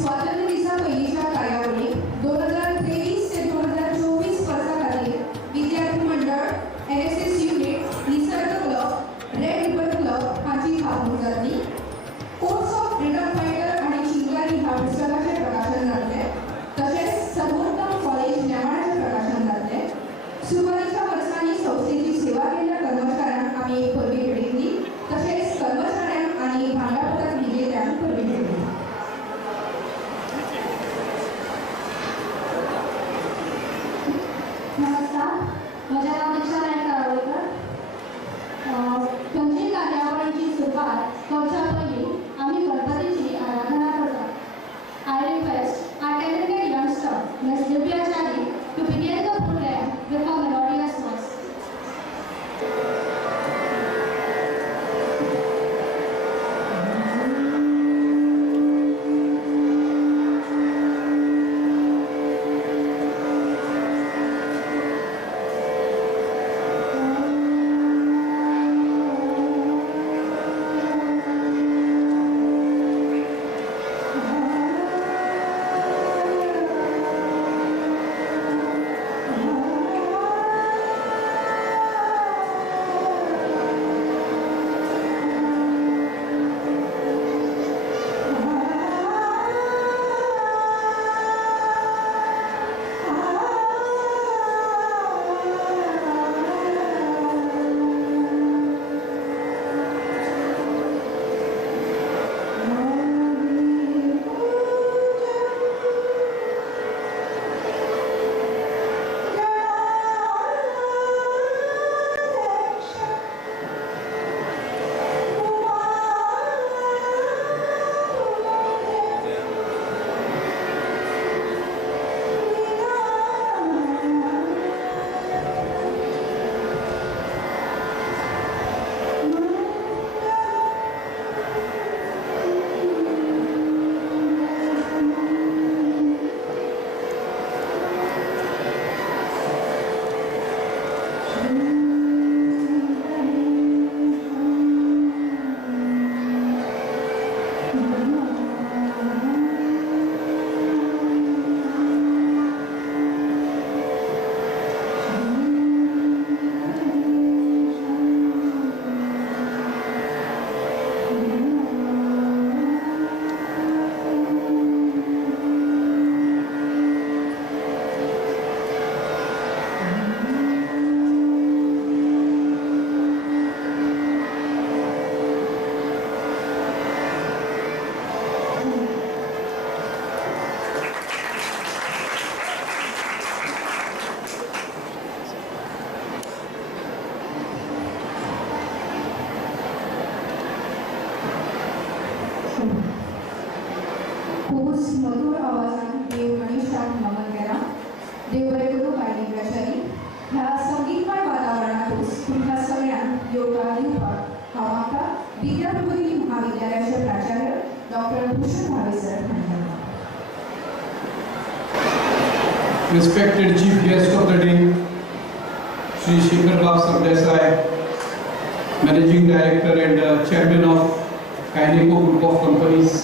स्वातंत्र्य दिसा पहिलीच्या कार्यावळी 2023 ते 2024 वर्सा खातीर विद्यार्थी मंडळ, NSS unit, Nisarga club, red ribbon club हांची थापणूक जातली. कोर्स ऑफ फ्रीडम फायटर आणि चिंगारी ह्या पुस्तकाचे प्रकाशन जातले. तसेच सर्वोत्तम कॉलेज नेमाळ्याचे प्रकाशन जातले. सुरुवातीच्या वर्सांनी संस्थेची सेवा केलेल्या कर्मचाऱ्यांक आमी एक परबी भेट दिली. तसेच कर्मचाऱ्यांक आणि भांगरापदाक विजेत्यांक परबी भेट दिली. नमस्कार, माझे नाव शेखर. खंयची कार्यावळीची सुरवात करच्या पयलीं आमी गणपतीची आराधना करतात. I request our talented youngster, Ms. Divya Chari, to begin the program with a melodious voice. खूस मधुर आवाजान देव गणेशाक नमन केला. देव बरें करूं बायडी प्रचारी. ह्या संगीतमय वातावरणातूच तुमच्या सगळ्यांक योगदान दिवपाक हांव म्हाका विद्याप्रबोधिनी महाविद्यालयाचे प्राचार्य डॉक्टर भूषण भावे सर हांचे Respected Chief Guest of the day, Shri Shekhar Sardessai, Managing Director and Chairman of Kaineco Group of Companies,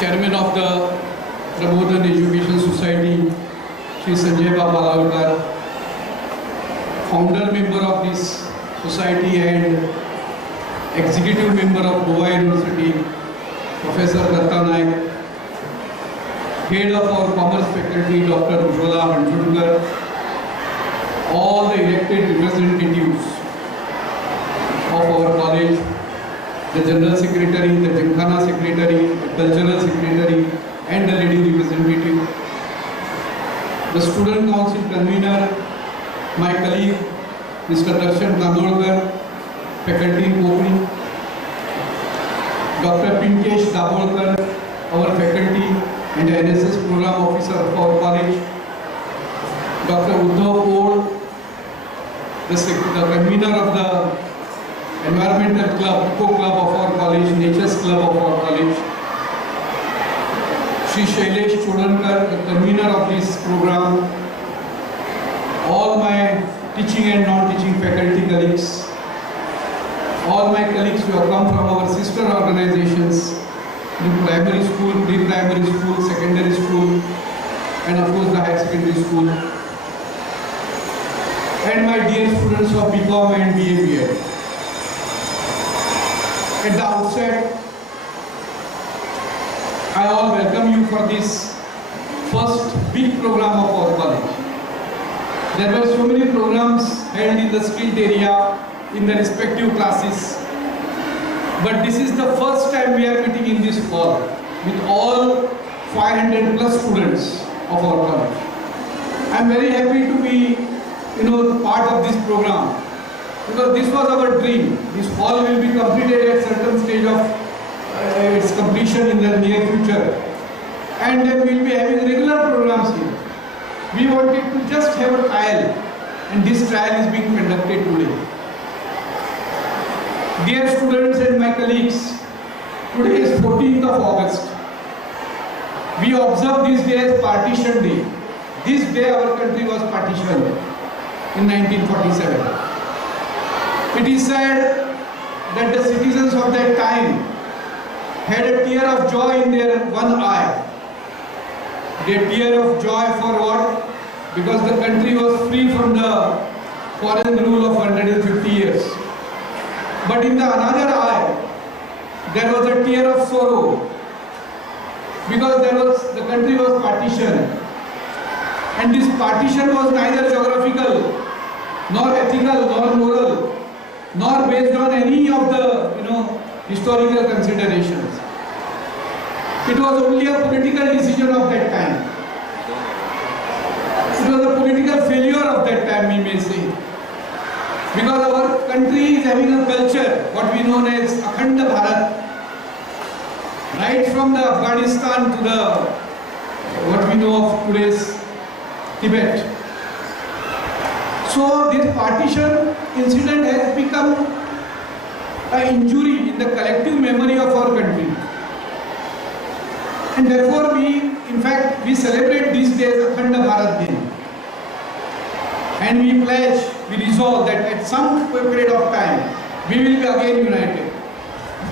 Chairman of the Prabodhan Education Society, Shri Sanjay Babalkar, Founder Member of this Society and Executive Member of Goa University, Professor Datta Naik, Head of our Commerce Faculty, Dr. Ujjwala Hanjudkar, all the elected representatives of our college, the General Secretary, the Gymkhana Secretary, the Cultural Secretary, and the lady representative, the Student Council Convener, my colleague, Mr. Darshan Kandolkar, Faculty in Kokri, Dr. Pinkesh Dabolkar, our faculty and NSS Program Officer of our college, Dr. Uddhav Kaur, the convener of the Environmental Club, Eco Club of our college, Nature's Club of our college, Shri Shailesh Chodankar, the convener of this program, all my teaching and non-teaching faculty colleagues, all my colleagues who have come from our sister organizations, in primary school, pre-primary school, secondary school, and of course the higher secondary school. And my dear students of BCom and BA BEd. At the outset, I all welcome you for this first big program of our college. There were so many programs held in the skilled area in the respective classes. But this is the first time we are meeting in this hall with all 500 plus students of our college. I am very happy to be part of this program because this was our dream. This hall will be completed at certain stage of its completion in the near future, and then we will be having regular programs here. We wanted to just have a trial, and this trial is being conducted today. Dear students and my colleagues, today is 14th of August. We observe this day as Partition Day. This day our country was partitioned in 1947. It is said that the citizens of that time had a tear of joy in their one eye. Their tear of joy for what? Because the country was free from the foreign rule of 150 years. But in the another eye, there was a tear of sorrow because the country was partitioned. And this partition was neither geographical, nor ethical, nor moral, nor based on any of the historical considerations. It was only a political decision of that time. It was a political failure of that time, we may say. Because our country is having a culture, what we know as Akhanda Bharat, right from the Afghanistan to the what we know of today's Tibet. So this partition incident has become an injury in the collective memory of our country. And therefore we celebrate this day as Akhanda Bharat Day. And we pledge, we resolve that at some period of time, we will be again united.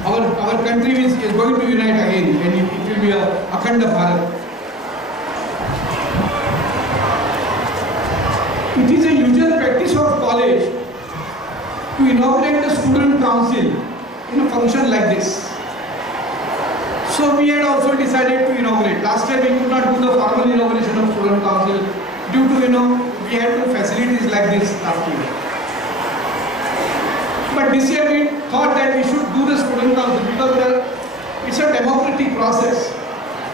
Our country is going to unite again, and it will be a Akhanda Bharat. It is a usual practice of college to inaugurate the student council in a function like this. So we had also decided to inaugurate. Last year we could not do the formal inauguration of student council due to we had no facilities like this last year. But this year we thought that we should do the student council because it's a democratic process.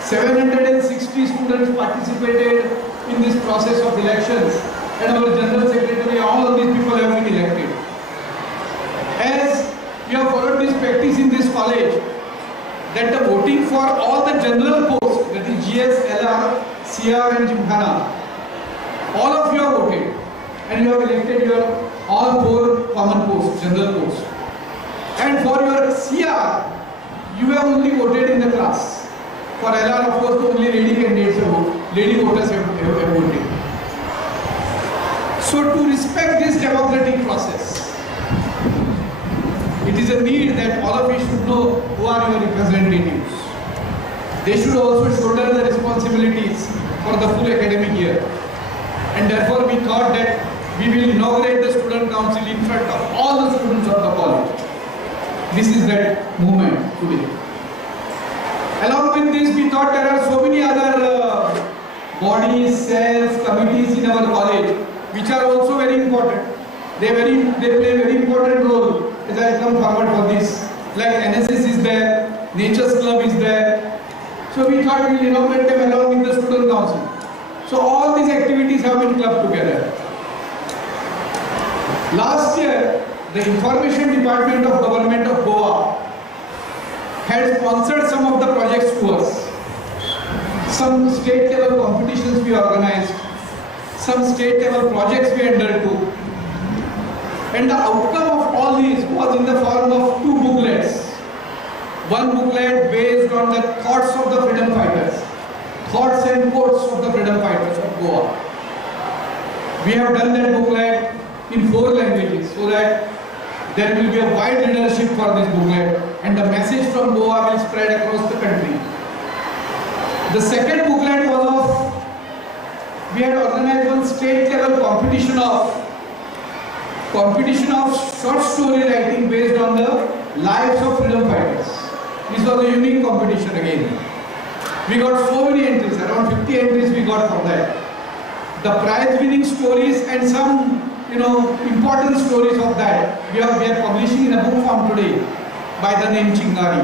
760 students participated in this process of elections, and our general secretary, all of these people have been elected. As we have followed this practice in this college, that the voting for all the general posts, that is GS, LR, CR and Gymkhana, all of you have voted, and you have elected your all 4 common posts, general posts. And for your CR, you have only voted in the class. For LR, of course, only lady candidates have voted, lady voters have voted. So to respect this democratic process, it is a need that all of you should know who are your representatives. They should also shoulder the responsibilities for the full academic year. And therefore we thought that we will inaugurate the student council in front of all the students of the college. This is that movement today. Along with this, we thought there are so many other bodies, cells, committees in our college which are also very important. They play a very important role as I come forward for this. Like NSS is there, Nature's Club is there. So we thought we will inaugurate them along with the student council. So all these activities have been clubbed together. Last year, the Information Department of Government of Goa had sponsored some of the projects to us. Some state level competitions we organized, some state level projects we undertook. And the outcome of all these was in the form of 2 booklets. One booklet based on the thoughts of the freedom fighters, thoughts and quotes of the freedom fighters of Goa. We have done that booklet in 4 languages so that there will be a wide readership for this booklet and the message from Goa will spread across the country. The second booklet was we had organized one state level competition of short story writing based on the lives of freedom fighters. This was a unique competition again. We got so many entries, around 50 entries we got from that. The prize winning stories and some important stories of that we are publishing in a book form today by the name Chingari.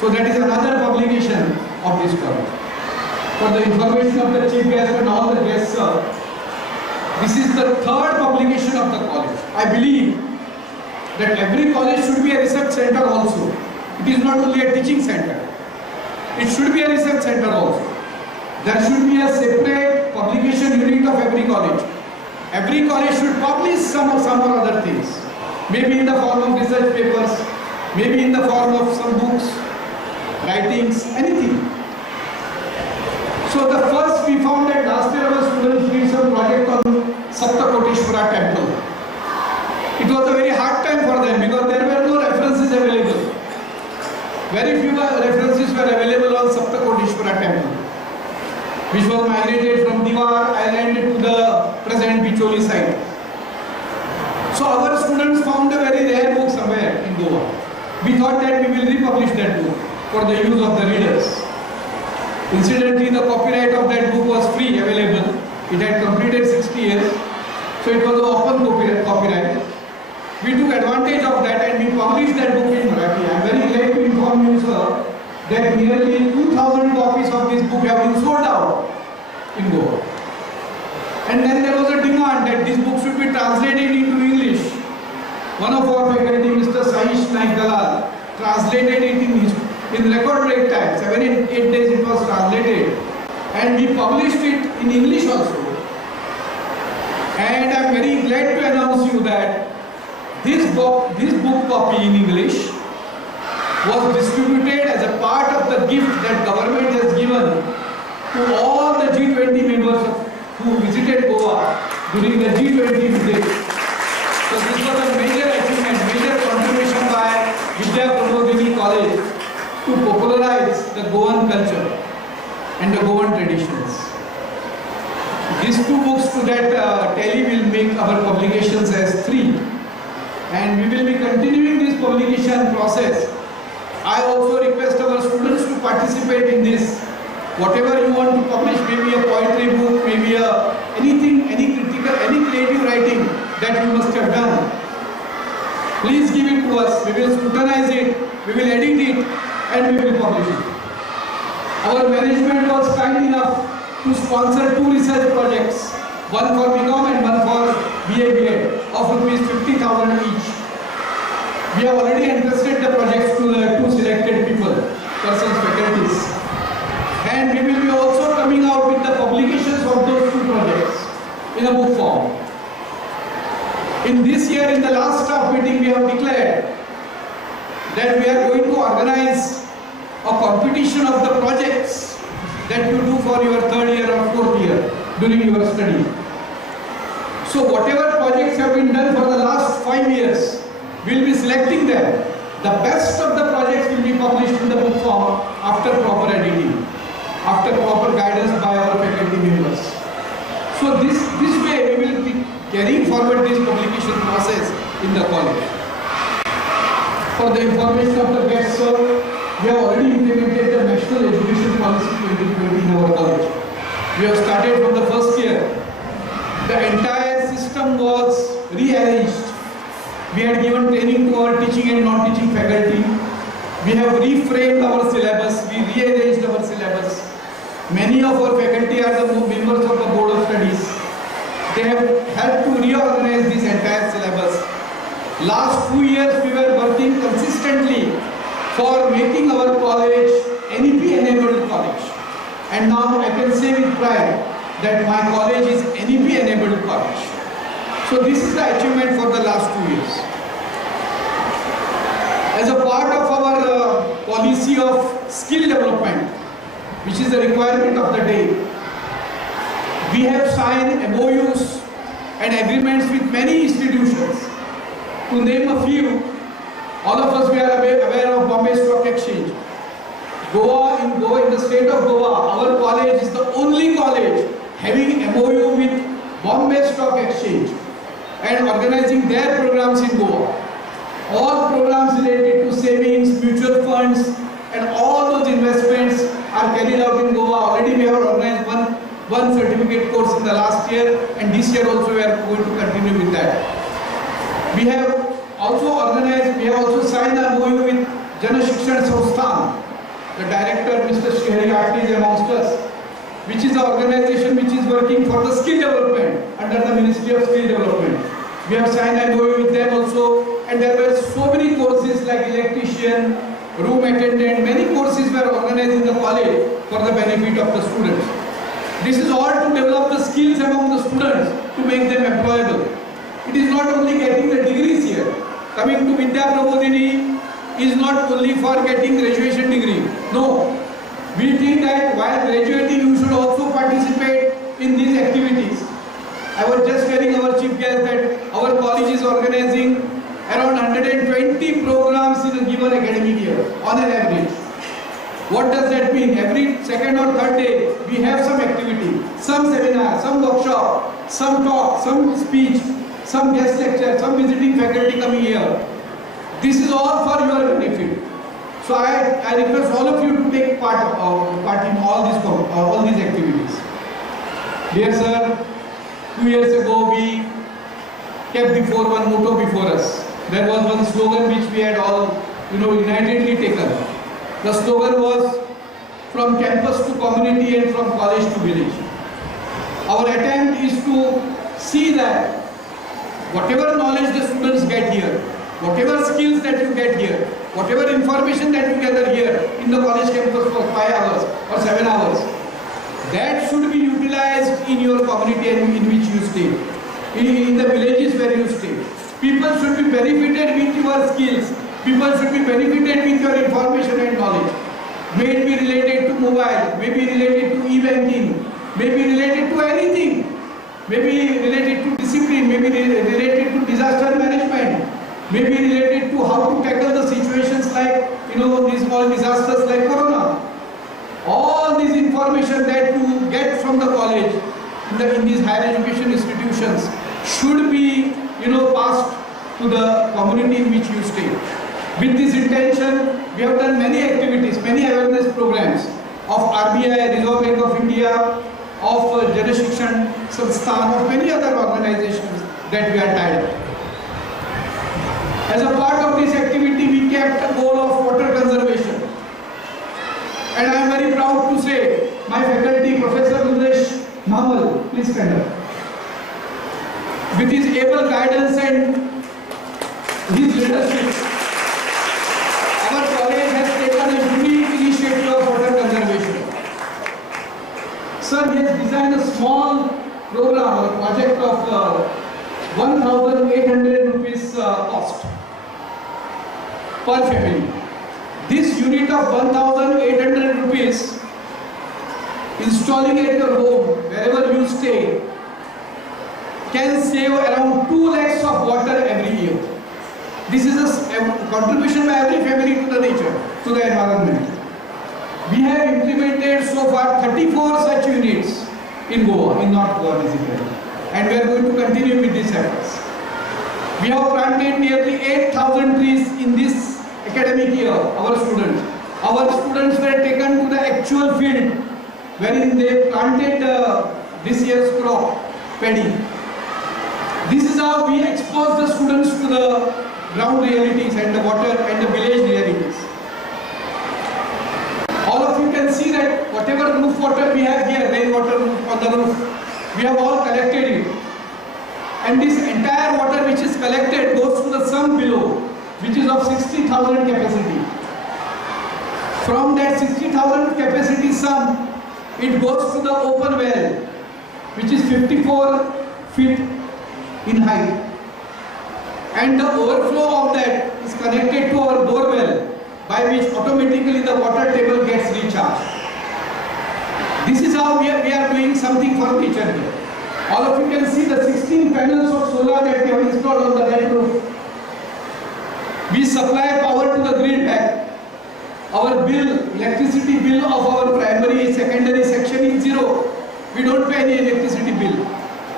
So that is another publication of this college. For the information of the chief guest and all the guests, this is the third publication of the college. I believe that every college should be a research center also. It is not only a teaching center. It should be a research center also. There should be a separate publication unit of every college. Every college should publish some or other things. Maybe in the form of research papers, maybe in the form of some books, writings, anything. So the first we found that last year our students did some project on Saptakoteshwara temple. It was a very hard time for them because there were no references available. Very few references were available on Saptakoteshwara temple, which was migrated from Diwar Island to the present Bicholi site. So our students found a very rare book somewhere in Goa. We thought that we will republish that book for the use of the readers. Incidentally, the copyright of that book was free, available. It had completed 60 years, so it was an open copyright. We took advantage of that and we published that book in Marathi. I am very glad to inform you, sir, that nearly 2,000 copies of this book have been sold out in Goa. And then there was a demand that this book should be translated into English. One of our faculty, Mr. Saish Naik Dalal, translated it in record break time. 7-8 days it was translated. And we published it in English also. And I am very glad to announce you that this book copy in English was distributed as a part of the gift that government has given to all the G20 members who visited Goa during the G20 visit. So this was a major achievement, major contribution by Vidya Pramodini College to popularize the Goan culture and the Goan traditions. These two books to that tally will make our publications as 3. And we will be continuing this publication process. I also request our students to participate in this. Whatever you want to publish, maybe a poetry book, maybe anything, any critical, any creative writing that you must have done. Please give it to us. We will scrutinize it, we will edit it, and we will publish it. Our management was kind enough to sponsor 2 research projects, one for BCom and one for BA of rupees 50,000 each. We have already entrusted the projects to the 2 selected people, persons, faculties. And we will be also coming out with the publications of those 2 projects in a book form. In this year, in the last staff meeting, we have declared that we are going to organize a competition of the projects that you do for your 3rd year or 4th year during your study. So whatever projects have been done for the last 5 years, we will be selecting them. The best of the projects will be published in the book form after proper editing, after proper guidance by our faculty members. So this way we will be carrying forward this publication process in the college. For the information of the guests, sir, we have already implemented the National Education Policy 2020 in our college. We have started from the first year. The entire system was rearranged. We had given training to our teaching and non-teaching faculty. We have reframed our syllabus. We rearranged our syllabus. Many of our faculty are the members of the Board of Studies. They have helped to reorganize this entire syllabus. Last 2 years we were working consistently for making our college NEP-enabled college. And now I can say with pride that my college is NEP-enabled college. So this is the achievement for the last 2 years. As a part of our policy of skill development, which is the requirement of the day, we have signed MOUs and agreements with many institutions to To name a few, all of us we are aware of Bombay Stock Exchange. In the state of Goa, our college is the only college having MOU with Bombay Stock Exchange and organizing their programs in Goa. All programs related to savings, mutual funds and all those investments are carried out in Goa. Already we have organized one certificate course in the last year, and this year also we are going to continue with that. We have also signed a MOU with Jana Shikshan Sansthan. The director, Mr. Shri, is amongst us, which is the organization which is working for the skill development under the Ministry of Skill Development. We have signed a MOU with them also, and there were so many courses like electrician, room attendant, many courses were organized in the college for the benefit of the students. This is all to develop the skills among the students to make them employable. It is not only getting the degrees here. Coming to Vidya Prabodhini is not only for getting graduation degree. No. We think that while graduating you should also participate in these activities. I was just telling our chief guest that our college is organizing around 120 programs in a given academic year on an average. What does that mean? Every second or third day we have some activity, some seminar, some workshop, some talk, some speech, some guest lecture, some visiting faculty coming here. This is all for your benefit. So I request all of you to take part in all these activities. Dear sir, 2 years ago we kept one motto before us. There was one slogan which we had all unitedly taken. The slogan was from campus to community and from college to village. Our attempt is to see that whatever knowledge the students get here, whatever skills that you get here, whatever information that you gather here in the college campus for 5 hours or 7 hours, that should be utilized in your community and in which you stay, in the villages where you stay. People should be benefited with your skills. People should be benefited with your information and knowledge. May it be related to mobile, may be related to e-banking, may be related to anything, may be related to discipline, may be related to disaster management, may be related to how to tackle the situations like these small disasters like Corona. All this information that you get from the college in these higher education institutions should be passed to the community in which you stay. With this intention, we have done many activities, many awareness programs of RBI, Reserve Bank of India, of Jana Shikshan Sansthan, of many other organizations that we are tied up. As a part of this activity, we kept a goal of water conservation. And I am very proud to say, my faculty, Professor Rudesh Mamal, please stand up. With his able guidance and his leadership, our college has taken a unique initiative of water conservation. Sir, he has designed a small program, a project of 1,800 rupees cost per family. This unit of 1,800 rupees, installing it at your home, wherever you stay, can save around 2 lakhs of water every year. This is a contribution by every family to the nature, to the environment. We have implemented so far 34 such units in Goa, in North Goa basically. And we are going to continue with these efforts. We have planted nearly 8,000 trees in this academic year, our students. Our students were taken to the actual field wherein they planted this year's crop, paddy. This is how we expose the students to the ground realities and the water and the village realities. All of you can see that whatever roof water we have here, rainwater on the roof, we have all collected it. And this entire water which is collected goes to the sump below, which is of 60,000 capacity. From that 60,000 capacity sump, it goes to the open well, which is 54 feet in height. And the overflow of that is connected to our bore well, by which automatically the water table gets recharged. This is how we are doing something for nature here. All of you can see the 16 panels of solar that we have installed on the red roof. We supply power to the grid back. Our bill, electricity bill of our primary, secondary section is zero. We don't pay any electricity bill.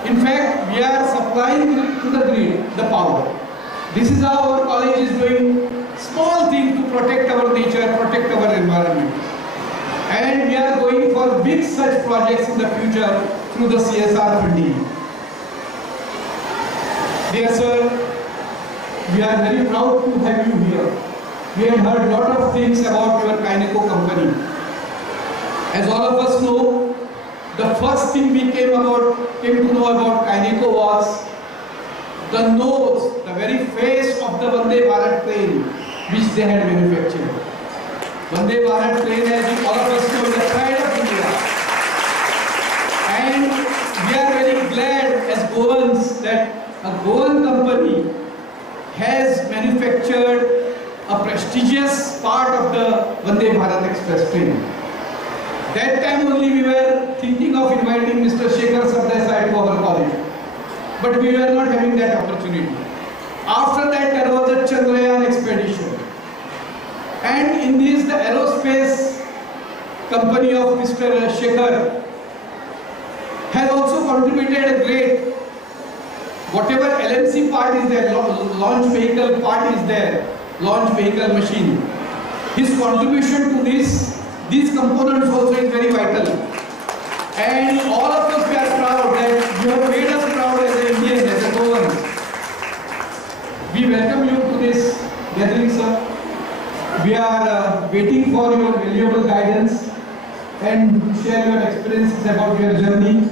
In fact, we are supplying to the grid the power. This is how our college is doing small thing to protect our nature, protect our environment. And we are going for big such projects in the future through the CSR funding. Dear sir, we are very proud to have you here. We have heard a lot of things about your Kineco company. As all of us know, the first thing we came to know about Kineco was the nose, the very face of the Vande Bharat train which they had manufactured. Vande Bharat train, as all of us know, is the pride of India. And we are very glad as Goans that a Goan company has manufactured a prestigious part of the Vande Bharat Express train. That time only we were thinking of inviting Mr. Shekhar Sardessai to our college, but we were not having that opportunity. After that there was a Chandrayaan expedition, and in this the aerospace company of Mr. Shekhar has also contributed a great, whatever LNC part is there, launch vehicle part is there, launch vehicle machine. His contribution to these components also is very vital. And all of us we are proud that you have made us proud as an Indian, as a Goan. We welcome you to this gathering, sir. We are waiting for your valuable guidance and share your experiences about your journey.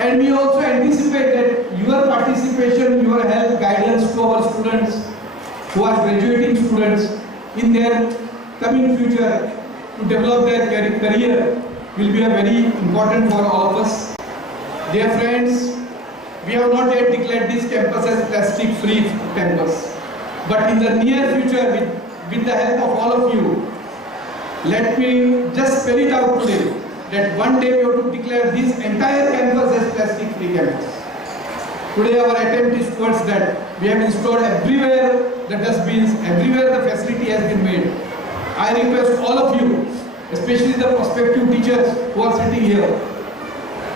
And we also anticipate that your participation, your help, guidance to our students who are graduating students in their coming future to develop their career will be a very important for all of us. Dear friends, we have not yet declared this campus as plastic-free campus. But in the near future, with the help of all of you, let me just spell it out today that one day we have to declare this entire campus as plastic-free campus. Today our attempt is towards that. We have installed everywhere the dustbins, everywhere the facility has been made. I request all of you, especially the prospective teachers who are sitting here,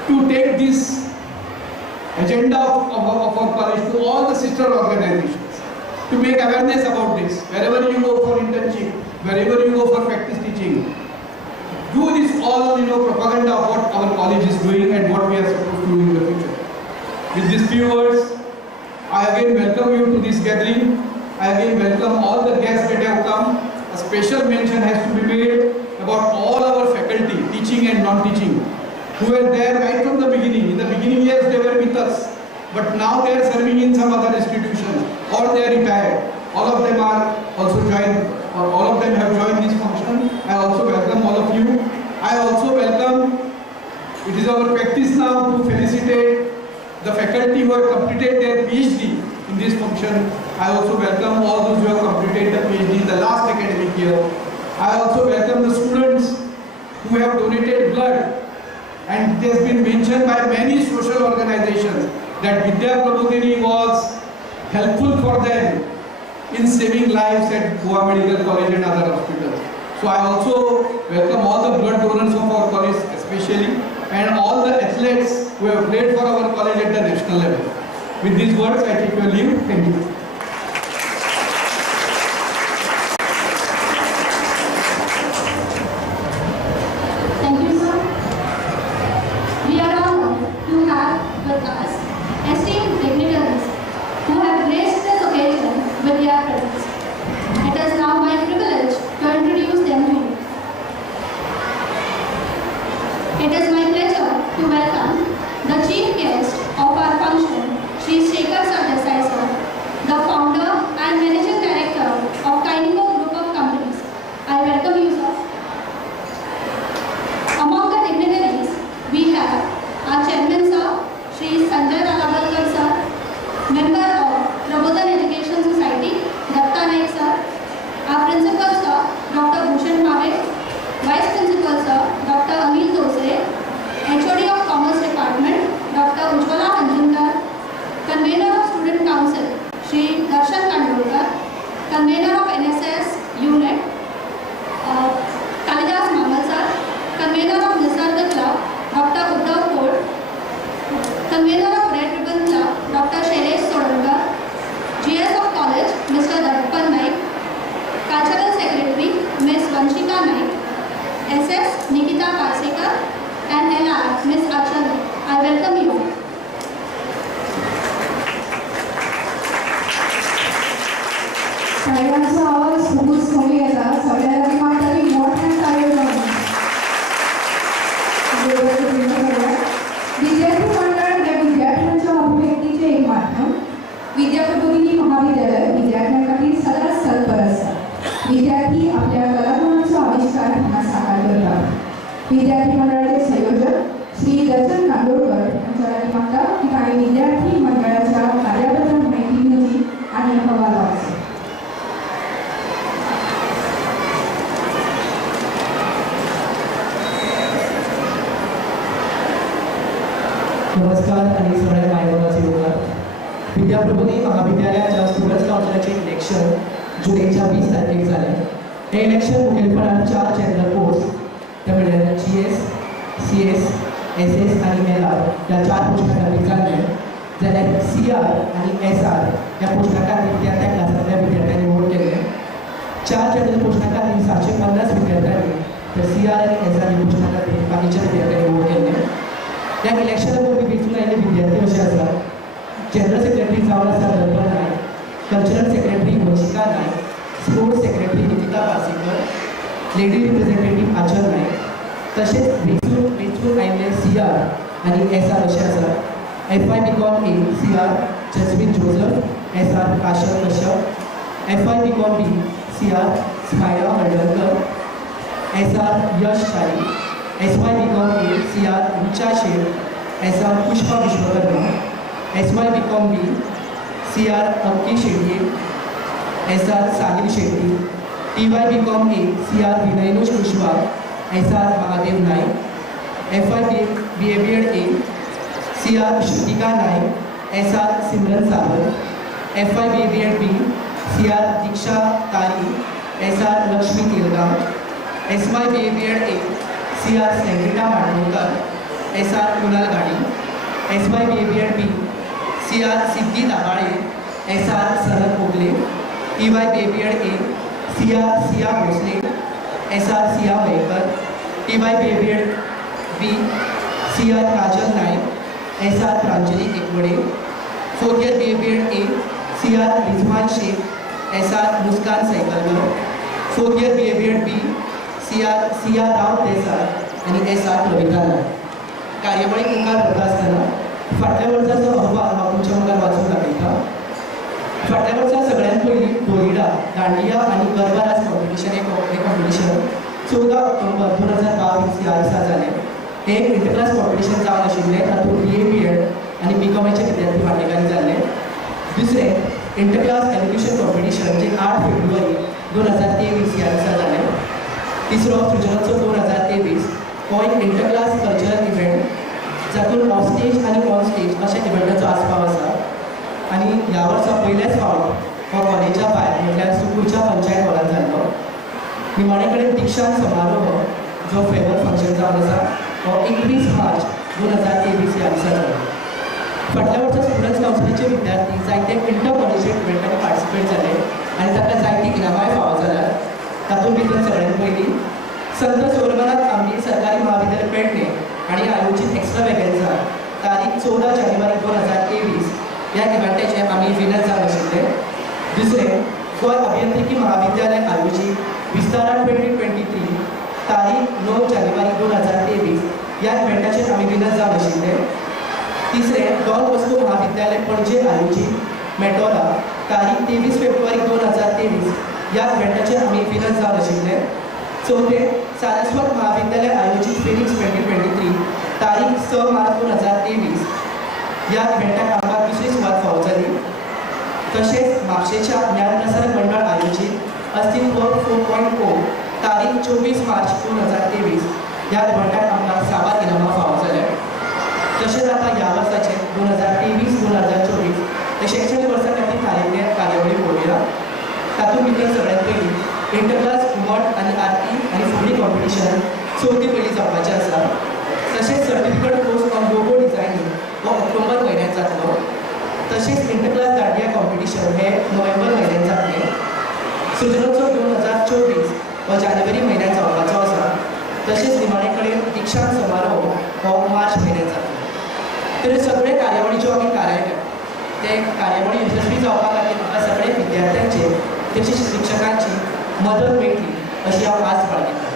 to take this agenda of our college to all the sister organizations, to make awareness about this. Wherever you go for internship, wherever you go for practice teaching, do this all propaganda of what our college is doing and what we are supposed to do in the future. With these few words, I again welcome you to this gathering. I again welcome all the guests that have come. A special mention has to be made about all our faculty, teaching and non-teaching, who were there right from the beginning. In the beginning, yes, they were with us, but now they are serving in some other institution or they are retired. All of them are also joined, or all of them have joined this function. I also welcome all of you. I also welcome, it is our practice now to felicitate the faculty who have completed their PhD in this function. I also welcome all those who have completed the PhD in the last academic year. I also welcome the students who have donated blood, and it has been mentioned by many social organizations that Vidya Prabodhini was helpful for them in saving lives at Goa Medical College and other hospitals. So I also welcome all the blood donors of our college especially, and all the athletes who have played for our college at the national level. With these words, I take your leave. Thank you. Thank you, sir. We are honored to have with us esteemed dignitaries who have graced this occasion with their presence. It is now my privilege to introduce them to you. It is my pleasure to welcome the chief guest of our function, Shri Shekhar Sardessai sir, the founder and managing director of Kineco Group of Companies. I welcome you, sir. Among the dignitaries, we have our chairman, sir, Shri Sanjay Ralabalkar sir, member of Prabodhan Education Society, Datta Naik sir, our principal, sir, Dr. Bhushan Bhave, vice principal, sir, Dr. Anil Dosre, HOD of Commerce Department, Dr. Ujjwala Manjumdar, convener of Student Council, Nikita Parsekar, and LR, Ms. Achal. I welcome you. सगळ्यांचा आवाज खूपच कमी येतात. सगळ्यांना किंवा तरी मोठ्या टाळ्या विद्यार्थी मंडळ या विद्यार्थ्यांच्या अभिव्यक्तीचे एक माध्यम. विद्याप्रबोधिनी महाविद्यालय विद्यार्थ्यांसाठी सदाच तत्पर असतात. विद्यार्थी आपल्या कलागुणांचा आविष्कार त्यांना साकार करतात. विद्यार्थी मंडळाचे संयोजक श्री दर्शन नांदोडकर यांच्या मागता ठिकाणी विद्यार्थी मंडळाच्या कार्याबद्दल माहिती दिली आणि अहवाल वाचला. नमस्कार आणि सगळ्या मायबाबाचे लोक. विद्याप्रबोधिनी महाविद्यालयाच्या स्टुडंट्स काउन्सिलचे इलेक्शन जुलैच्या 20 तारखेक झाले. हे इलेक्शन मुखेलपणान 4 जनरल पोस्ट ते म्हणजे GS, CS, SS आणि LR या 4 पोस्टां खातीर जाल्ले. जाल्यार CR आणि SR या पोस्टां खातीर त्या क्लासांतल्या विद्यार्थ्यांनी वोट केले. 4 जनरल पोस्टां खातीर 750 विद्यार्थ्यांनी तर CR आणि SR या पोस्टां खातीर बाकीच्या विद्यार्थ्यांनी वोट केले. त्या इलेक्शना वरवीं वेंचून आयिल्ले विद्यार्थी अशे आसात. जनरल सेक्रेटरी जावन आसा Darpan Naik, cultural secretary Vanshika Naik, sports secretary Nikita Parsekar, lady representative Aanchal Naik. तशेंच वेंचून आयिल्ले CR आणि SR अशे आसात. FY BCom A CR Jasveen Joseph, SR Kushal Kashyap, FY BCom B CR Smayla Haldankar, SR Yash Shahi, SY BCom A CR Rucha Sheth, SR Pushpa Vishwakarma, SY BCom B CR Akki Shetty, SR Sahil Shetty, TY BCom A CR विनयनुष Kushwaha, SR Mahadev Naik, FY BA A CR Shrutika Naik, SR Simran Sawant, FY BA B CR दीक्षा तारी, SR Lakshmi तिलगाम, SY BA A CR Sangeeta Madgulkar, SR Kunal गाडी, SY BA B CR Sidhi Dabhale, SR Sanat कोगले, TY BA A CR Siya Bhosle, SR Siya Mayekar, TY BA B CR Kajal Naik, SR Pranjali एकवडे, 4th year BA A CR Rizwan Sheikh, SR Muskan सैकलकर, 4th year BA B CR Siya Rao Desai आणि SR प्रविता नायक. कार्यवळीक मुखार व्हरता आसतना फाटल्या वर्साचो अहवाल हांव तुमच्या मुखार वाचून दाखयता. फाटल्या वर्सा सगळ्यांत पयलीं बोरिडा दांडिया आनी गरबा डान्स कॉम्पिटिशन हे कॉम्पिटिशन 14 ऑक्टोबर 2022 ह्या दिसा जालें. हे इंटरक्लास कॉम्पिटिशन जावन आशिल्लें. तातूंत BA BEd आनी BComचे विद्यार्थी वांटेकारी जाल्ले. दुसरें इंटरक्लास एज्युकेशन कॉम्पिटिशन जे 8 फेब्रुवारी 2023 ह्या दिसा जालें. तिसरो सृजनोत्सव 2023 हो एक इंटरक्लास कल्चरल इव्हेंट जातून ऑफ स्टेज आनी ऑन स्टेज अशा इव्हेंटाचो आस्पाव आसा. आनी ह्या वर्सा पयलेच फावट हो कॉलेजा भायर म्हटल्यार सुकूरच्या पंचायत हॉलांत जाल्लो. निमाणे कडेन दिक्षांत समारोह जो फेअरवेल फंक्शन जावन आसा हो 21 मार्च 2023 ह्या दिसा जालो. फाटल्या वर्सा स्टुडंट्स काउन्सिलीचे विद्यार्थी जायते इंटर कॉलेजिएट इव्हेंटांनी पार्टिसिपेट जाले आनी ताका जायती इनामाय फावो जाल्यात. तातूंत भितर सगळ्यांत पयलीं संत सोलमनाथ आंबे सरकारी महाविद्यालय पेडणे हांणी आयोजीत एक्स्ट्रा वेगन्सा तारीख 14 जानेवारी 2023 ह्या इव्हेंटाचे आमी विनर जावन आशिल्ले. दुसरें गोंय अभियांत्रिकी महाविद्यालय आयोजीत विस्तारा 2023 तारीख 9 जानेवारी 2023 ह्या इव्हेंटाचेर आमी विनर जावन आशिल्ले. तिसरें डॉन बॉस्को महाविद्यालय पणजे आयोजीत मेटोरा तारीख 23 फेब्रुवारी 2023 ह्या इव्हेंटाचेर आमी विनर जावन आशिल्ले. चौथें सारस्वत महाविद्यालय आयोजीत फिनिक्स 2023 तारीख 6 मार्च 2023 ह्या इव्हेंटाक आमकां दुसरी सुवात फावो जाली. तशेंच म्हापशेच्या ज्ञानप्रसारक मंडळ आयोजीत अस्तित्व 4.0 तारीख 24 मार्च 2023 ह्या इव्हेंटाक आमकां 6 इनामां फावो जाल्या. तशेंच आतां ह्या वर्साचे 2023-2024 हे शैक्षणीक वर्सा खातीर थारिल्ले कार्यावळी पळोवया. तातूंत भितर सगळ्यांत पयलीं इंटरक्लास घुमट आनी आरती आनी फुगडी कॉम्पिटिशन चवथी पयलीं जावपाचें आसा. तशेंच certificate course on logo designing हो ऑक्टोबर म्हयन्यांत जातलो. तशेंच इंटरक्लास दांडिया कॉम्पिटिशन हे नोव्हेंबर म्हयन्यांत जातलें. सृजनोत्सव 2024 हो जानेवारी म्हयन्यांत जावपाचो आसा. तसेच निमाणे कडेन दीक्षांत समारोह हो मार्च म्हयन्यांत जातलो. तर सगळे कार्यावळी ज्यो आमी कार्यावळी ते कार्यावळी यशस्वी जावपा खातीर म्हाका सगळे विद्यार्थ्यांचे तशेंच शिक्षकांची मदत मेळटली अशी हांव आस्त बाळगितां.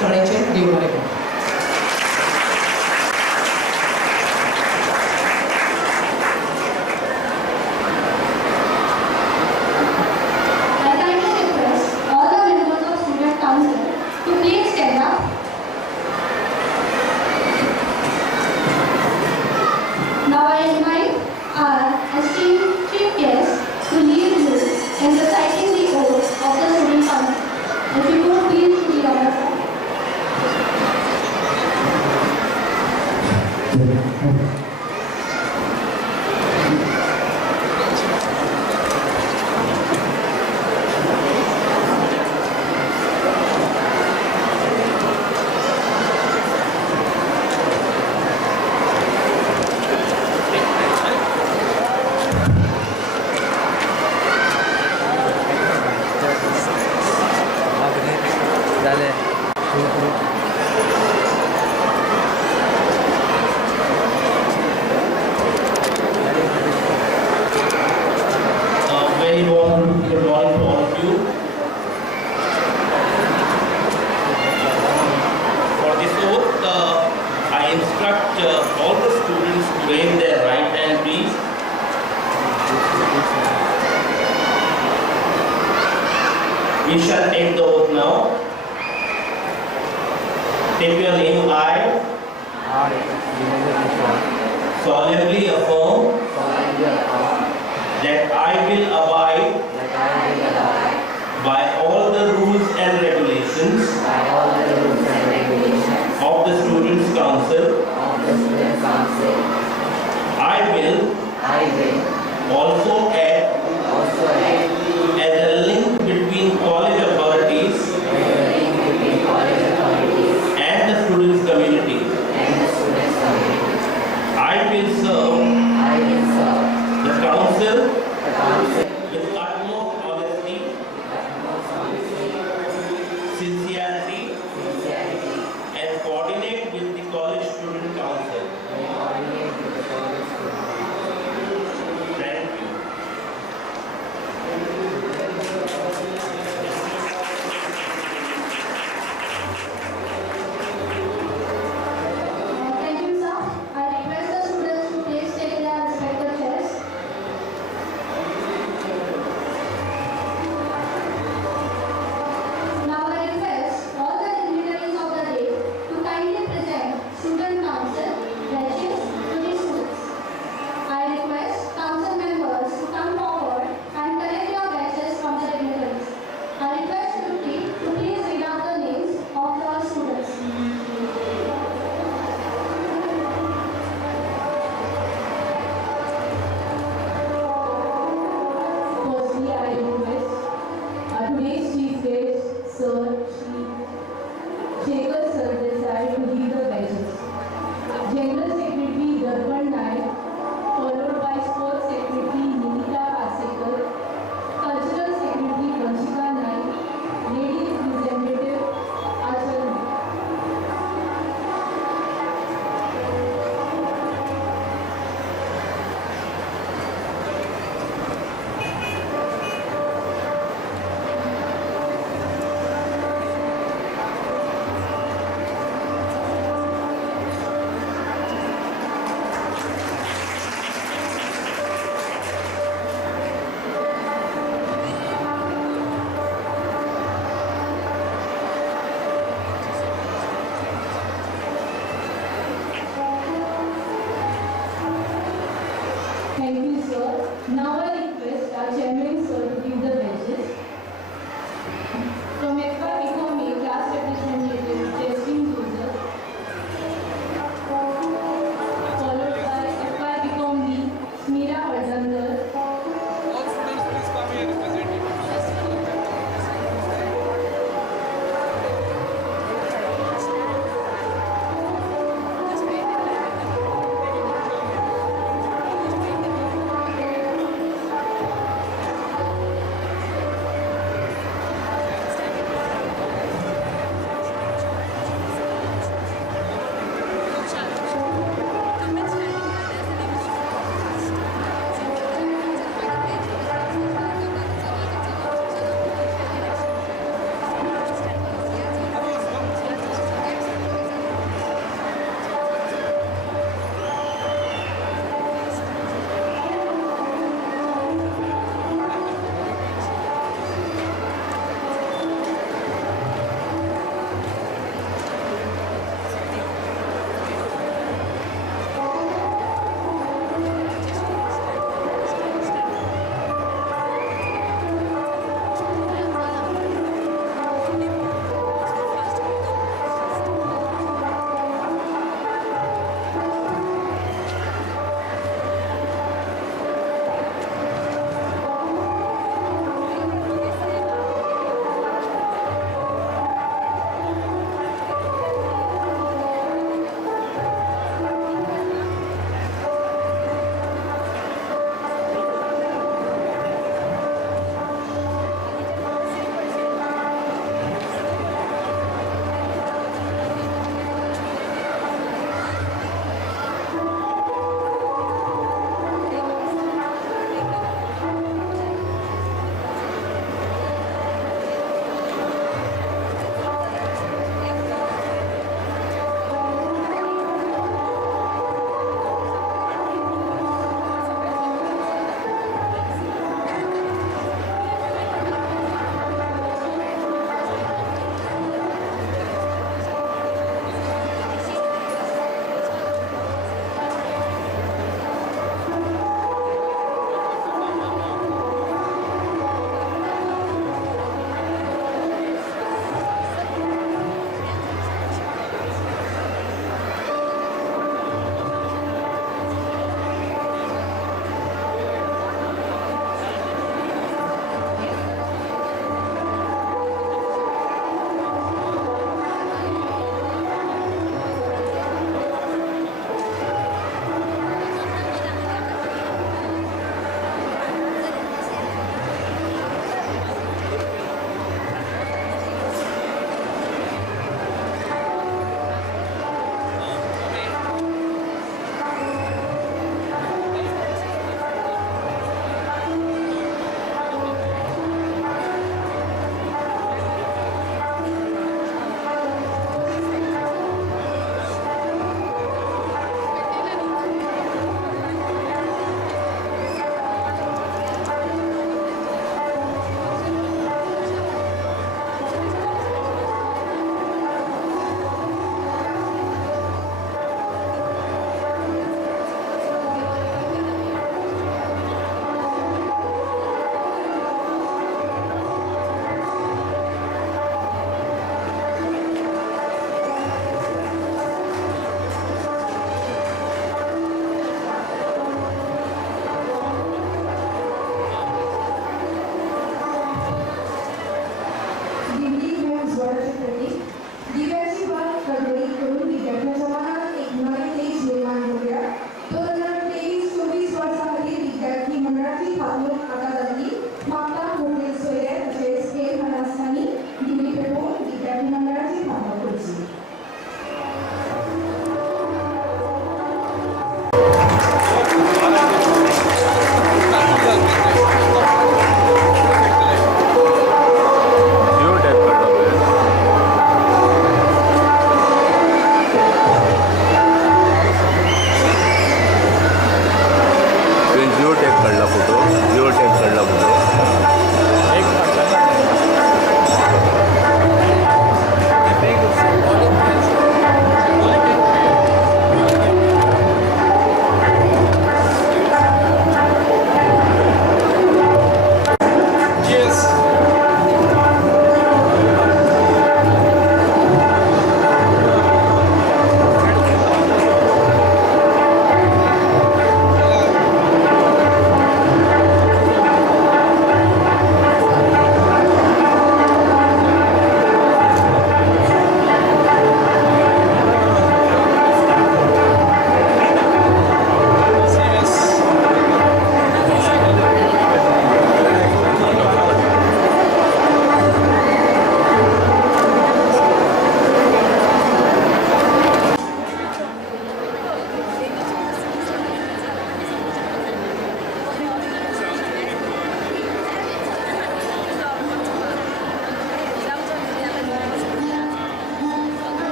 सगळ्यांचे देव बरें करूं. I kindly request all the members of Student Council to please stand up. Now I invite our esteemed chief guest to lead you in reciting the oath of the Student Council. If you could please read on the floor. Very warm good morning to all of you. For this oath, I instruct all the students to raise their right hand, please. We shall take the oath now. Take your name, I solemnly affirm that I will abide by all the rules and regulations of the Students' Council. I will also act as a link between college authorities and the students' community. I will serve the council with utmost honesty, sincerity,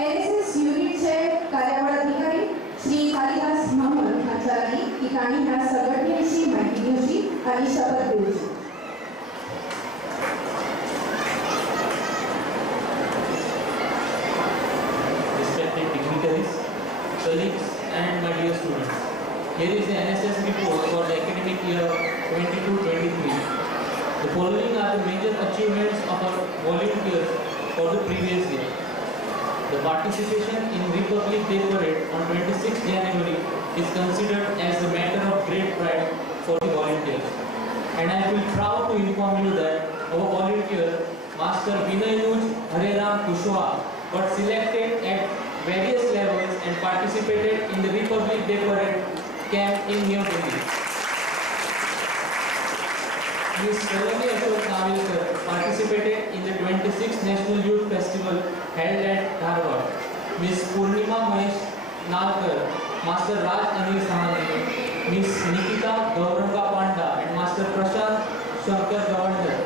NSS युनिटचे कार्यावळ अधिकारी श्री कालिदास महमूद हांच्या लागीं ठिकाणी ह्या संघटनेविशीं माहिती दिवची आनी शपथ घेवची. Respected dignitaries, colleagues and my dear students, here is the NSS report for the academic year 22-23. The following are the major achievements of our volunteers for the previous year. The participation in Republic Day Parade on 26 January is considered as a matter of great pride for the volunteers. And I feel proud to inform you that our volunteer, Master Vinayanuj Hareram Kushwaha, got selected at various levels and participated in the Republic Day Parade camp in New Delhi. Ms. Saloni Ashok Navilkar participated in the 26th National Youth Festival held at Dharwad. Ms. Purnima Mahesh Nalkar, Master Raj Anil Sahani, Ms. Nikita Gauranga Panda and Master Prashant Shankar Gavandar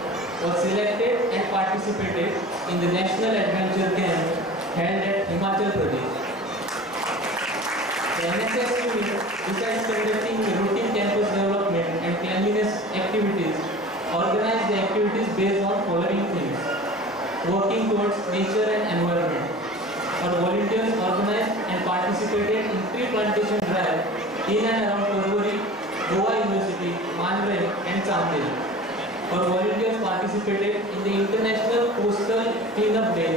were selected and participated in the National Adventure Camp held at Himachal Pradesh. The NSS unit, besides conducting routine campus development and cleanliness activities, organized the activities based on following themes: working towards nature and environment. Our volunteers organized and participated in tree plantation drive in and around Karwari, Goa University, Manre and Chandel. Our volunteers participated in the International Coastal Cleanup Day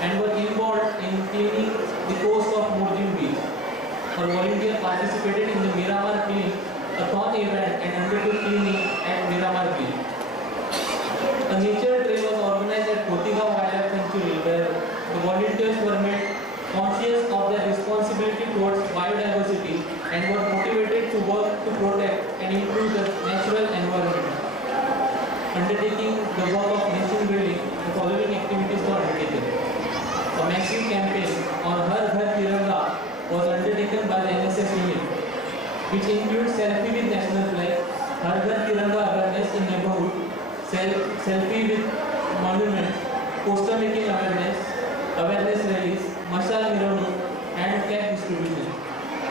and were involved in cleaning the coast of Murjim Beach. Our volunteers participated in the Miramar Clean-a-thon event and undertook cleaning at Miramar Beach. A nature trail was organized at Kotigaon Wildlife Sanctuary where the volunteers were made conscious of their responsibility towards biodiversity and were motivated to work to protect and improve the natural environment. Undertaking the work of nation building, the following activities were undertaken. A massive campaign on Har Ghar Tiranga was undertaken by the NSS unit, which includes selfie with national flag, Har Ghar Tiranga awareness in neighborhood, selfie with monuments, poster making awareness rallies, mashal miravnuk and flag distribution.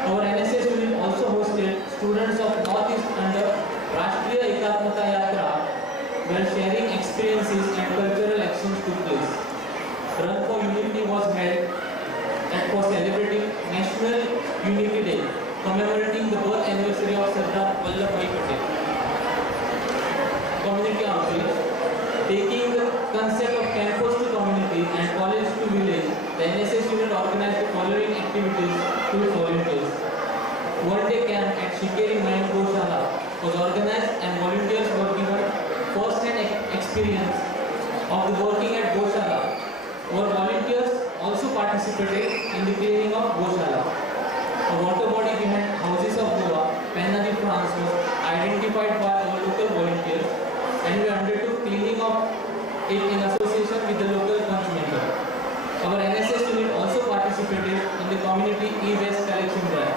Our NSS unit also hosted students of Northeast under Rashtriya Ekatmata Yatra where sharing experiences and cultural actions took place. Run for Unity was held for celebrating National Unity Day, commemorating the birth anniversary of Sardar Vallabhbhai Patel. Community outreach. Taking the concept of campus to community and college to village, the NSS unit organized the following activities to its volunteers. One-day camp at Shekhar Goshala was organized and volunteers were given first-hand experience of the working at Goshala. Our volunteers also participated in the cleaning of Goshala. A water body behind houses of Goa, Penna de France, was identified by our local volunteers and we undertook cleaning of it in association with the local punch member. Our NSS unit also participated in the community e-waste collection drive.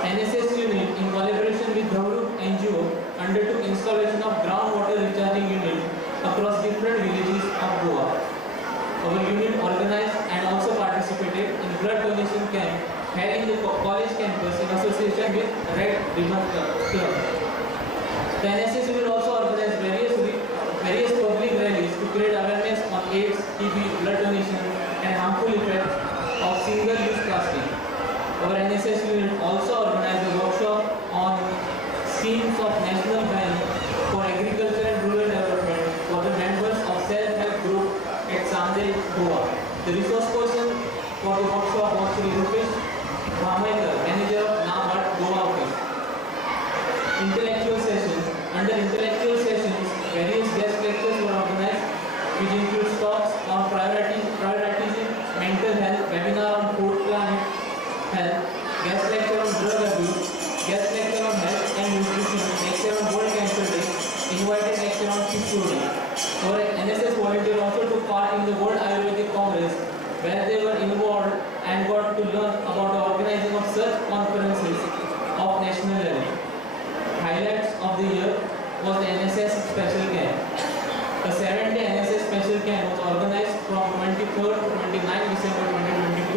NSS unit in collaboration with Dhauru NGO undertook installation of groundwater recharging unit across different villages of Goa. Our unit organized and also participated in blood donation camp held in the college campus in association with Red Ribbon Club. The NSS unit also organized various public rallies to create awareness on AIDS, TB, blood donation and harmful effects of single-use plastic. Our NSS unit also organized a workshop on schemes of national ban for agriculture and rural development for the members of self-help group at Chandel, Goa. The resource person for the workshop was Shri Bhamaikar, manager of NABARD Goa office. Intellectual sessions. Under intellectual sessions, various guest lectures were organized, which include talks on prioritizing mental health, webinar on food planet health, guest lecture on drug abuse, guest lecture on health and nutrition, lecture on World Cancer Day, invited lecture on PCOD. Our NSS volunteers also took part in the World Ayurvedic Congress, where they were involved and got to learn about the organizing of such conferences of national level. Highlights of the year was the NSS Special Camp. A 7-day NSS Special Camp was organized from 23rd to 29th December 2024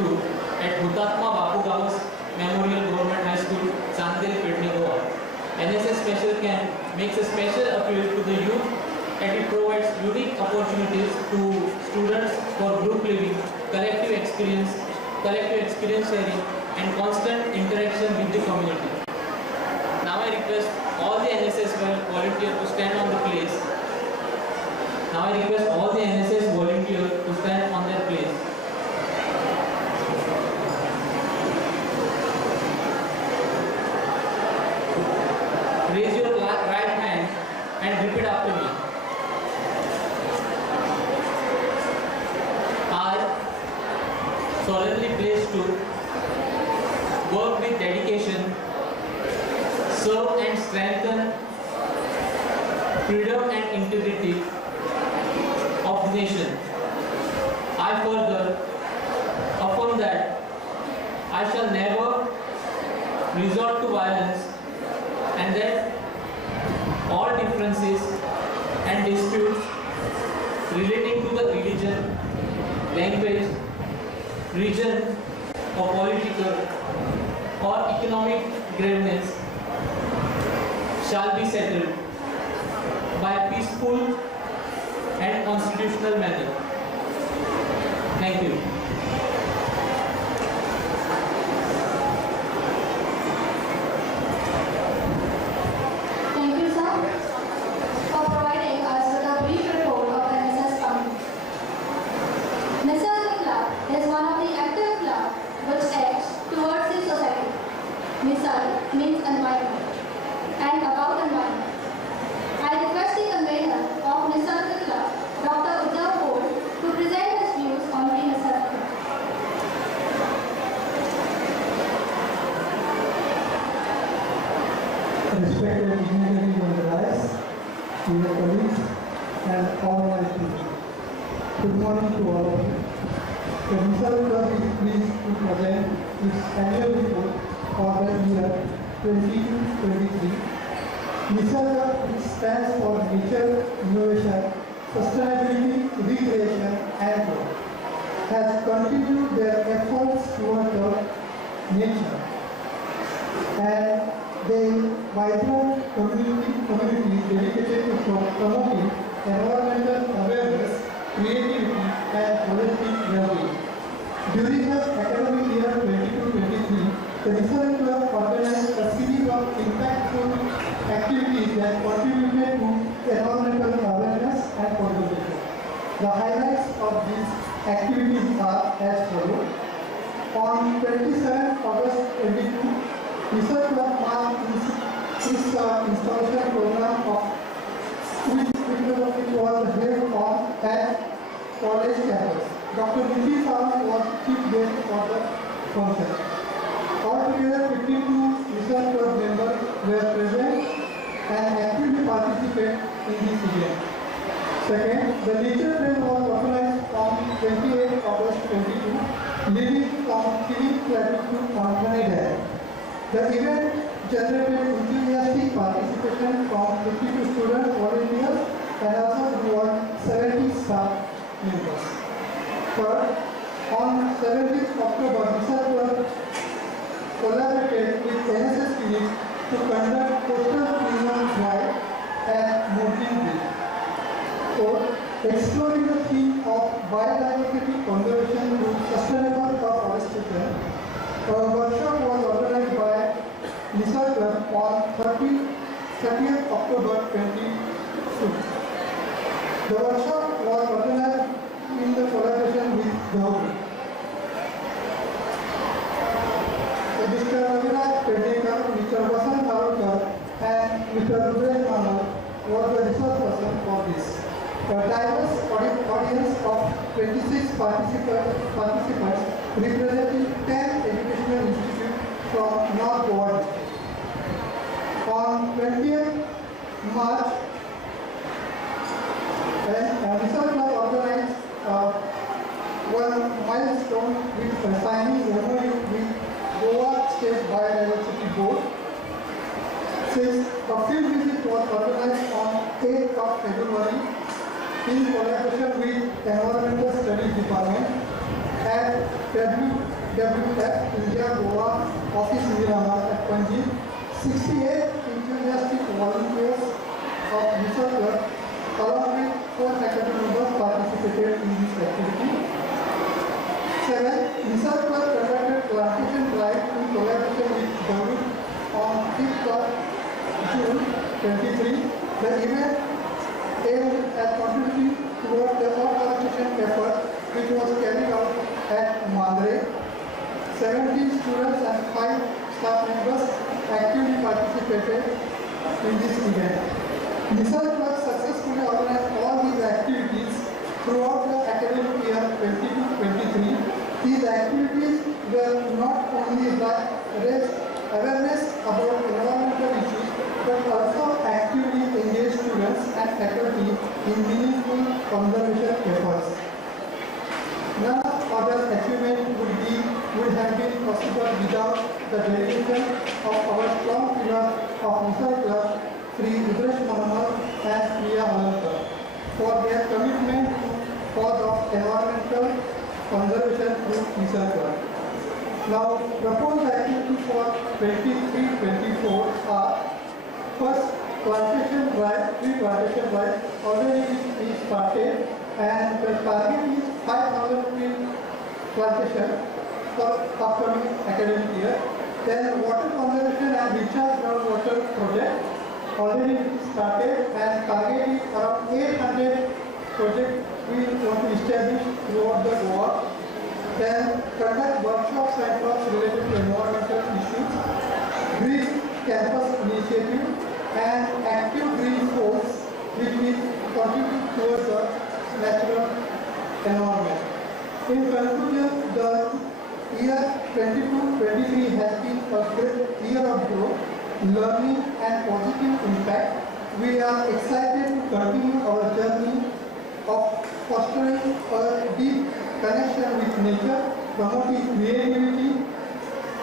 collective experience sharing, and constant interaction with the community. Now I request all the NSS volunteers to stand on the place. Now I request all the NSS volunteers to stand on their place. Raise your right hand and repeat after me. I solemnly pledge to work with dedication, serve and strengthen freedom and integrity of the nation. I further affirm that I shall never resort to violence, and that all differences and disputes relating to the religion, language, region, or political or economic grievances shall be settled by peaceful and constitutional manner. Thank you. Thank you, sir, for providing us with a brief report of the NSS community. NSS Club is one of the active clubs which acts towards the society. Nisal means environment and about environment. I request the convener of Nisal Club, Dr. Uddhav Gold, to present his views on the Nisal Club. Respected dignitaries on the rise, dear colleagues, and all my people. Good morning to all of you. The Nisal Club is pleased to present its annual report for the year 2023. Nisal Club, which stands for Nature, Innovation, Sustainability, Recreation, and Growth, has continued their efforts towards the nature and they vibrant community dedicated to promoting environmental awareness, creativity, and holistic well-being. During the academic year 22-23, the Nisal Club organized a series of impactful activities that contributed to environmental awareness and conservation. The highlights of these activities are as follows. On 27 August 22, Nisal Club marked its installation program of which it was held on at college campus. Dr. Niti Saran was chief guest for the function. Altogether, 52 Nisal Club members were present and actively participated in this event. Second, the nature trail was organized on 28 August 22, leading from Shri to Sardessai. The event generated enthusiastic participation from 52 students, volunteers, and also involved 70 staff members. Third, on 17th October, Nisal Club collaborated with NSS Clinic to conduct coastal cleanup drive at Mountain Beach. Fourth, exploring the theme of biodiversity conservation through sustainable afforestation, a workshop was organized by Nisal Club on 30th October 22. The workshop was organized in the collaboration with government. Mr. Raviraj Pedekar, Mr. Vasant Tharokar, and Mr. Ruben Manal were the resource person for this. A diverse audience of 26 participants representing 10 educational institutes from North Goa district. On 20th March, Nisal Club organized one milestone with signing MOU with Goa State Biodiversity Board. Since a field visit was organized on 8th of February in collaboration with Environmental Studies Department at WWF India Goa Office Miramar at Panji. 68 enthusiastic volunteers of Nisal Club along with 4 faculty members participated in this activity. 7. Research Club conducted plantation drive in collaboration with government on 5th of June 23. The event aimed at contributing towards the afforestation effort which was carried out at Madre. 17 students and 5 staff members actively participated in this event. Research Club successfully organized all these activities throughout the academic year 22-23. These activities were not only raise awareness about environmental issues but also actively engage students and faculty in meaningful conservation efforts. None other achievement would have been possible without the dedication of our strong pillar of Research Club, Shri and Priya for their commitment to cause of environmental conservation through Research Club. Now, proposed activities for 23-24 are: first, plantation drive, tree plantation drive already is started, and the target is 5,000 tree plantation for upcoming academic year. Then water conservation and recharge groundwater project already started, and target is around 800 projects we want to establish throughout the Goa. Then conduct workshops and talks related to environmental issues, green campus initiative, and active green force which will contribute towards the natural environment. In conclusion, the year 22-23 has been a great year of growth, learning and positive impact. We are excited to continue our journey of fostering a deep connection with nature, promoting creativity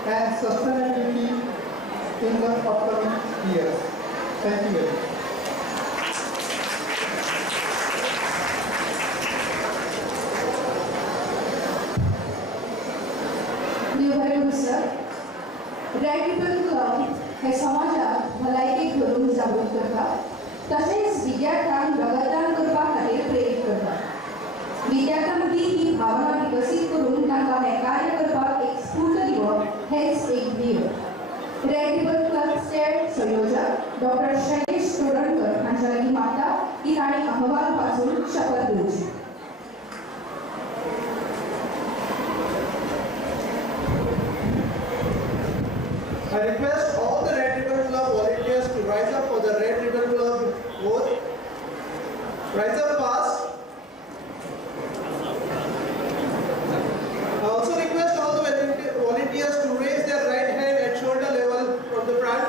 and sustainability in the upcoming years. Thank you very much. Red ribbon club हे समाजात भलायकेक धरून जागृत करता तशेंच विद्यार्थ्यांक रगतदान करपा खातीर प्रेरीत करता. विद्यार्थ्यां मदीं ही भावना विकसीत करून तांकां हें कार्य करपाक एक स्फूर्त दिवप हेंच एक ध्येय. रेड रिबन क्लबचे संयोजक डॉ. शैलेश तोरणकर हांचे लागीं मागता की तांणी अहवाल वाचून शपथ घेवची. I request all the Red Ribbon Club volunteers to rise up for the Red Ribbon Club oath. Rise up fast. I also request all the volunteers to raise their right hand at shoulder level from the front.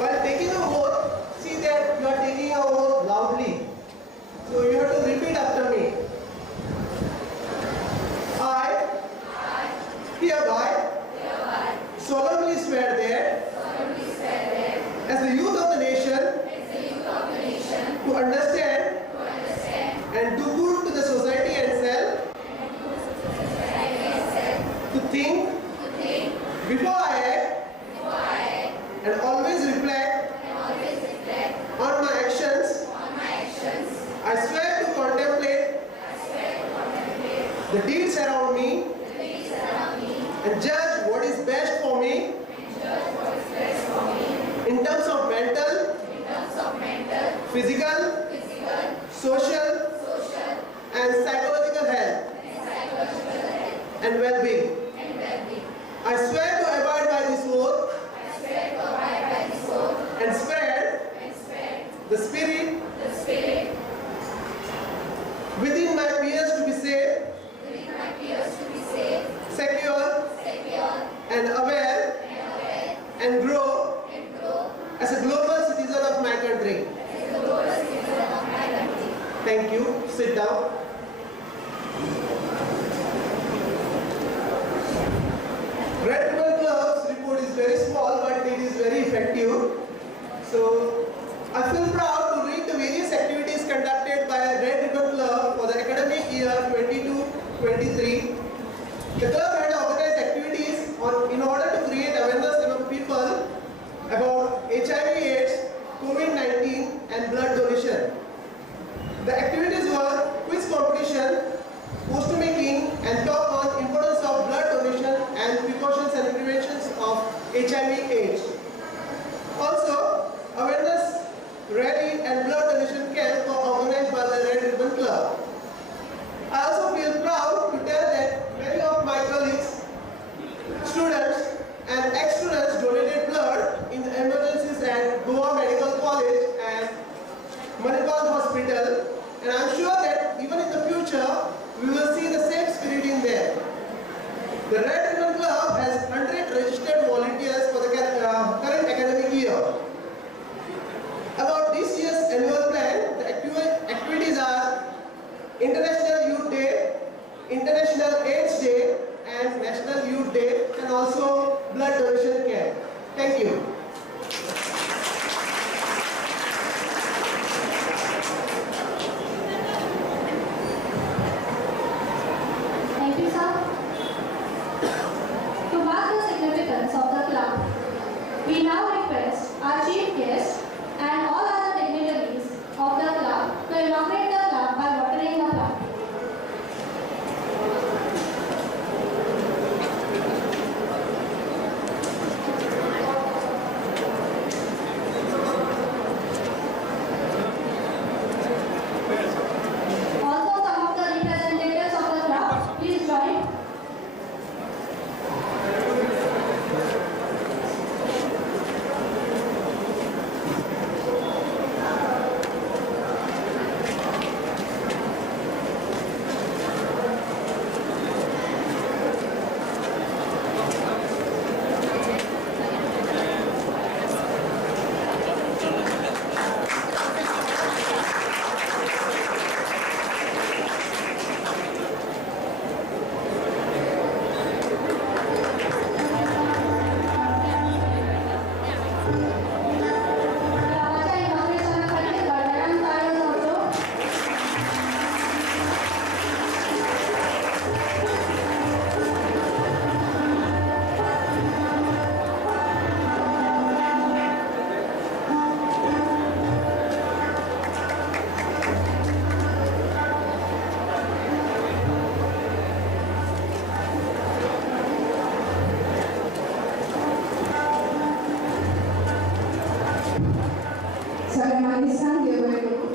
While taking a oath, see that you are taking a oath loudly. So you have to repeat after me. I hereby solemnly swear that as the youth of the nation to understand and do good to the society and self, to think before I act and always reflect on my actions. I swear to contemplate the deeds around me and judge what is best for me in terms of mental, physical, social and psychological health and well-being. I swear to abide by this oath and spread the spirit within my peers to be safe, secure and aware and grow as a global citizen of my country. Thank you. Sit down. Red Ribbon Club's report is very small, but it is very effective. So I feel proud to read the various activities conducted by Red Ribbon Club for the academic year 22-23. The club had organized activities in order to create awareness among people about HIV/AIDS, COVID-19 and blood donation. International Youth Day, International AIDS Day, and National Youth Day, and also blood donation camp. Thank you. Thank you, sir. To mark the significance of the club, we now request our chief guest and all other dignitaries of the club to inaugurate the club by watering the club. Also, some of the representatives of the club, please join. गावाच्या इनॉग्रेशनसाठी गडगडाट टाळ्या होतो. सगळ्या माणसांक देव बरें करूं.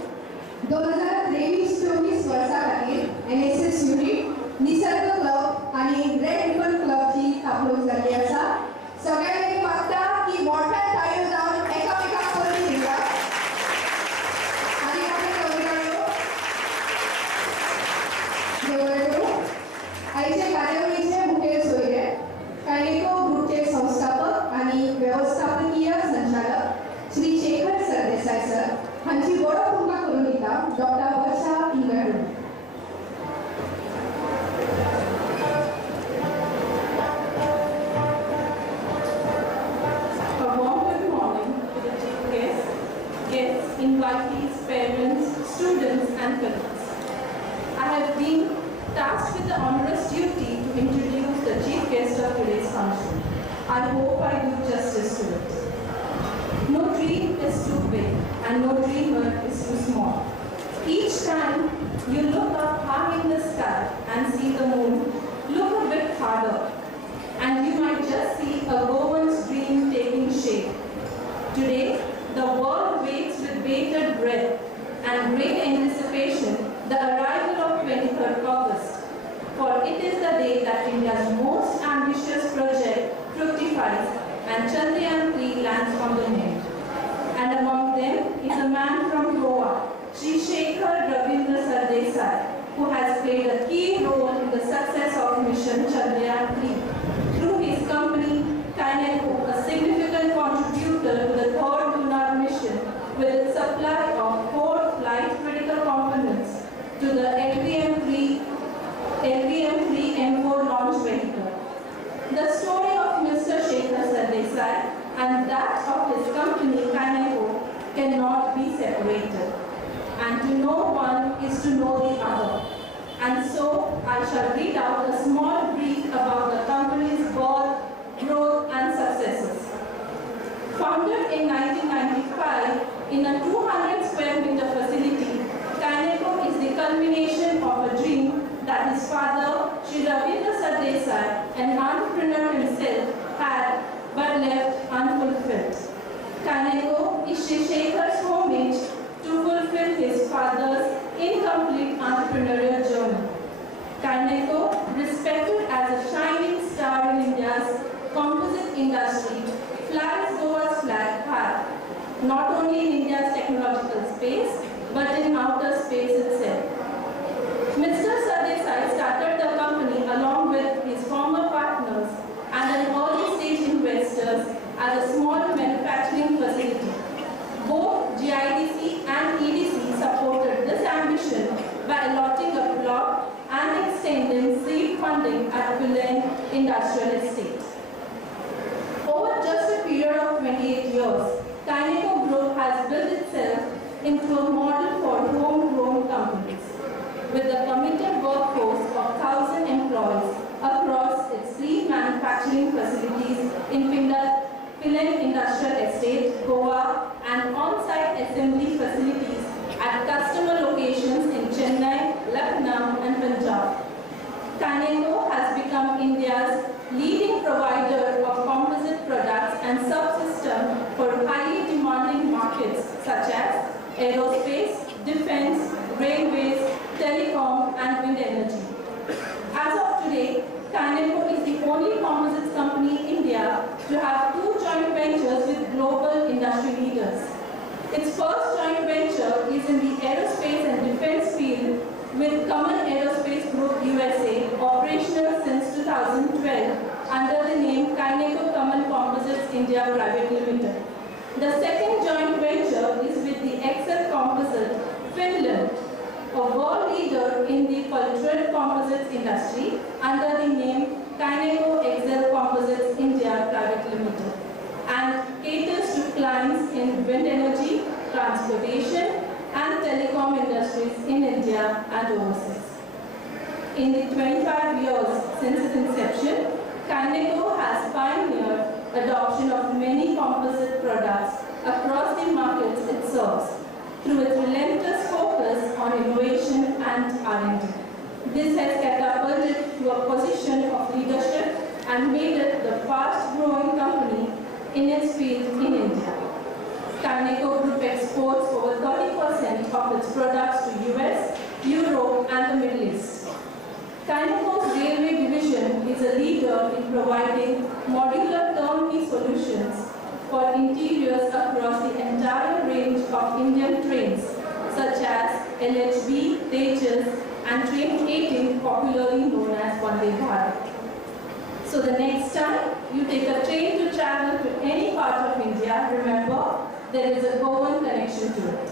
2023-24 वर्सा खातीर NSS unit, Nisarga club आनी red ribbon क्लबची थापणूक जाल्ली आसा. सगळ्यांनी मागता की मोठ्या थाळयो जावन एकामेकाक परबी दिवप. आनी आमी कविताळ्यो देव बरें करूं. आयचे कार्यावळीचे मुखेल सोयरे कायनेको ग्रुपचे संस्थापक आनी व्यवस्थापकीय संचालक श्री शेखर सरदेसाई सर हांची वळख तुमकां करून दिता doctor Varsha Ingalkar. A warm good morning to the chief guests, invitees, parents, students and colleagues. I have been tasked with the onerous duty to introduce the chief guest of today's function. I hope I do justice to it. No dream is too big and no dreamer is too small. Each time you look up high in the sky and see the moon, look a bit harder and you might just see a woman's dream taking shape. Today, the world waits with bated breath and great anticipation the arrival of 23rd August, for it is the day that India's most ambitious project fructifies and Chandrayaan-3 lands on the moon. And among them is a man from Goa, Shri Shekhar Sardessai, who has played a key role in the success of mission Chandrayaan-3. Through his company, Kaineko, a significant contributor to the third lunar mission with its supply of 4 flight critical components to the LVM-3 M4 launch vehicle. The story of Mr. Shekhar Sardessai and that of his company Kaineko cannot be separated. And to know one is to know the other. And so I shall read out a small brief about the company's birth, growth and successes. Founded in 1995 in a 200 square meter facility, Kaineko is the culmination of a dream that his father, Shri Sardessai, an entrepreneur himself, had but left unfulfilled. Kaineko is Shri Shekhar's homage to fulfill his father's incomplete entrepreneurial journey. Kaineko, respected as a shining star in India's composite industry, flies Goa's flag high, not only in India's technological industrial estate. Over just a period of 28 years, Kyneco Group has built itself into a model for homegrown companies, with a committed workforce of 1,000 employees across its 3 manufacturing facilities in Pilem Industrial Estate, Goa, and on-site assembly facilities at customer locations in Chennai, Lucknow, and Punjab. Kyneco has become India's leading provider of composite products and subsystems for highly demanding markets such as aerospace, defense, railways, telecom, and wind energy. As of today, Kyneco is the only composites company in India to have 2 joint ventures with global industry leaders. Its first joint venture is in the aerospace and defense field with Common Aerospace Group USA, operational since 2012 under the name Kyneco Common Composites India Private Limited. The second joint venture is with the Excel Composite, Finland, a world leader in the cultural composites industry under the name Kyneco Excel Composites India Private Limited, and caters to clients in wind energy, transportation, and telecom industries in India and overseas. In the 25 years since its inception, Kyneco has pioneered adoption of many composite products across the markets it serves through its relentless focus on innovation and R&D. This has catapulted it to a position of leadership and made it the fast-growing company in its field in India. Kyneco Group exports over 30% of its products to US, Europe, and the Middle East. Kyneco's railway division is a leader in providing modular turnkey solutions for interiors across the entire range of Indian trains, such as LHB, Tejas, and Train 18, popularly known as Vande Bharat. So the next time you take a train to travel to any part of India, remember there is a Goan connection to it.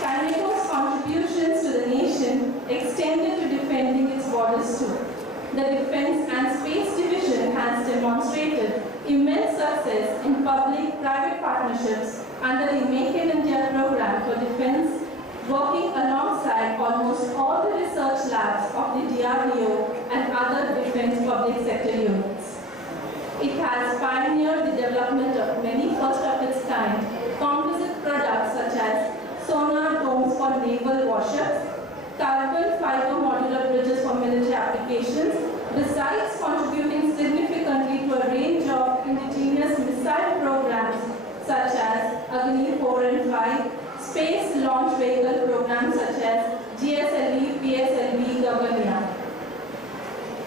Kyneco's contributions to the nation extended to defending its borders too. The Defence and Space Division has demonstrated immense success in public-private partnerships under the Make in India program for defence, working alongside almost all the research labs of the DRDO and other defence public sector units. It has pioneered the development of many first of its kind composite products such as sonar domes for naval warships, carbon fiber modular bridges for military applications, besides contributing significantly to a range of indigenous missile programs such as Agni 4 and 5, space launch vehicle programs such as GSLV, PSLV, Gaganyaan.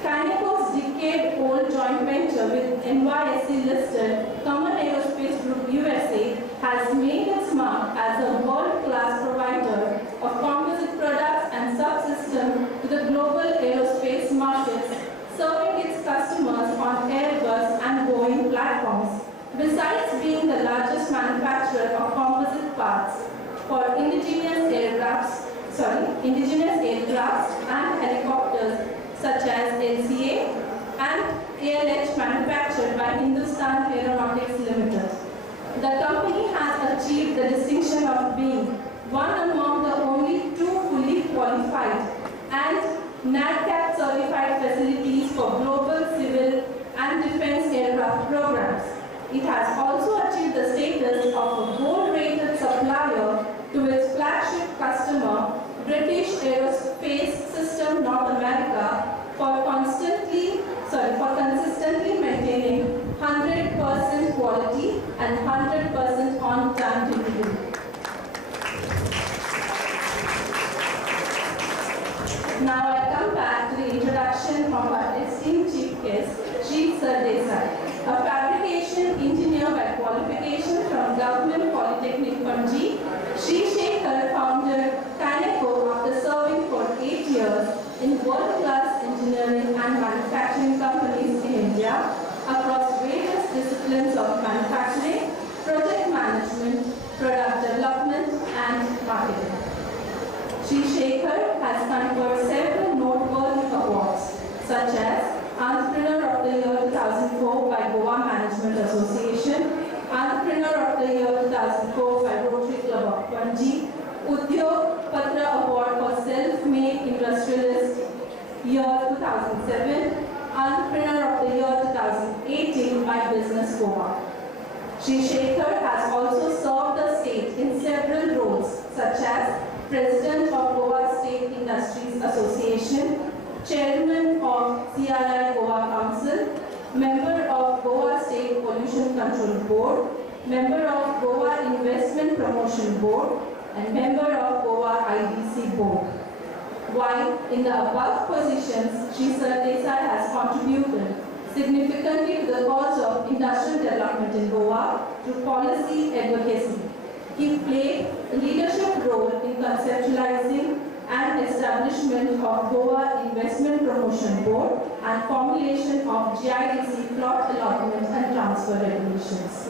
Kyneco's decade-old joint venture with NYSE-listed Common Aerospace Group USA has made its mark as a world-class provider of composite products and subsystems to the global aerospace markets, serving its customers on Airbus and Boeing platforms, besides being the largest manufacturer of composite parts for indigenous aircrafts and helicopters such as LCA and ALH manufactured by Hindustan Aeronautics Limited. The company has achieved the distinction of being one among the only 2 fully qualified and NADCAP certified facilities for global civil and defense aircraft programs. It has also achieved the status of a gold-rated supplier to its flagship customer, British Aerospace System North America, for consistently maintaining 100% quality and 100% on-time delivery. Now I come back to the introduction of our esteemed chief guest, Shri Sardessai, a fabrication engineer by qualification from Government Polytechnic Panji. Shri Shekhar founded Kyneco after serving for 8 years in world-class engineering and manufacturing companies in India across various disciplines of manufacturing, project management, product development, and marketing. Shri Shekhar Shekhar has conferred several noteworthy awards, such as Entrepreneur of the Year 2004 by Goa Management Association, Entrepreneur of the Year 2004 by Rotary Club of Panji, Udyog Patra Award for Self-Made Industrialist Year 2007, Entrepreneur of the Year 2018 by Business Goa. Shri Shekhar has also served the state in several roles, such as President of Goa State Industries Association, Chairman of CRI Goa Council, Member of Goa State Pollution Control Board, Member of Goa Investment Promotion Board, and Member of Goa IDC Board. While in the above positions, Shri Sardessai has contributed significantly to the cause of industrial development in Goa through policy advocacy. He played a leadership role in conceptualizing and establishment of Goa Investment Promotion Board and formulation of GIDC plot allotment and transfer regulations.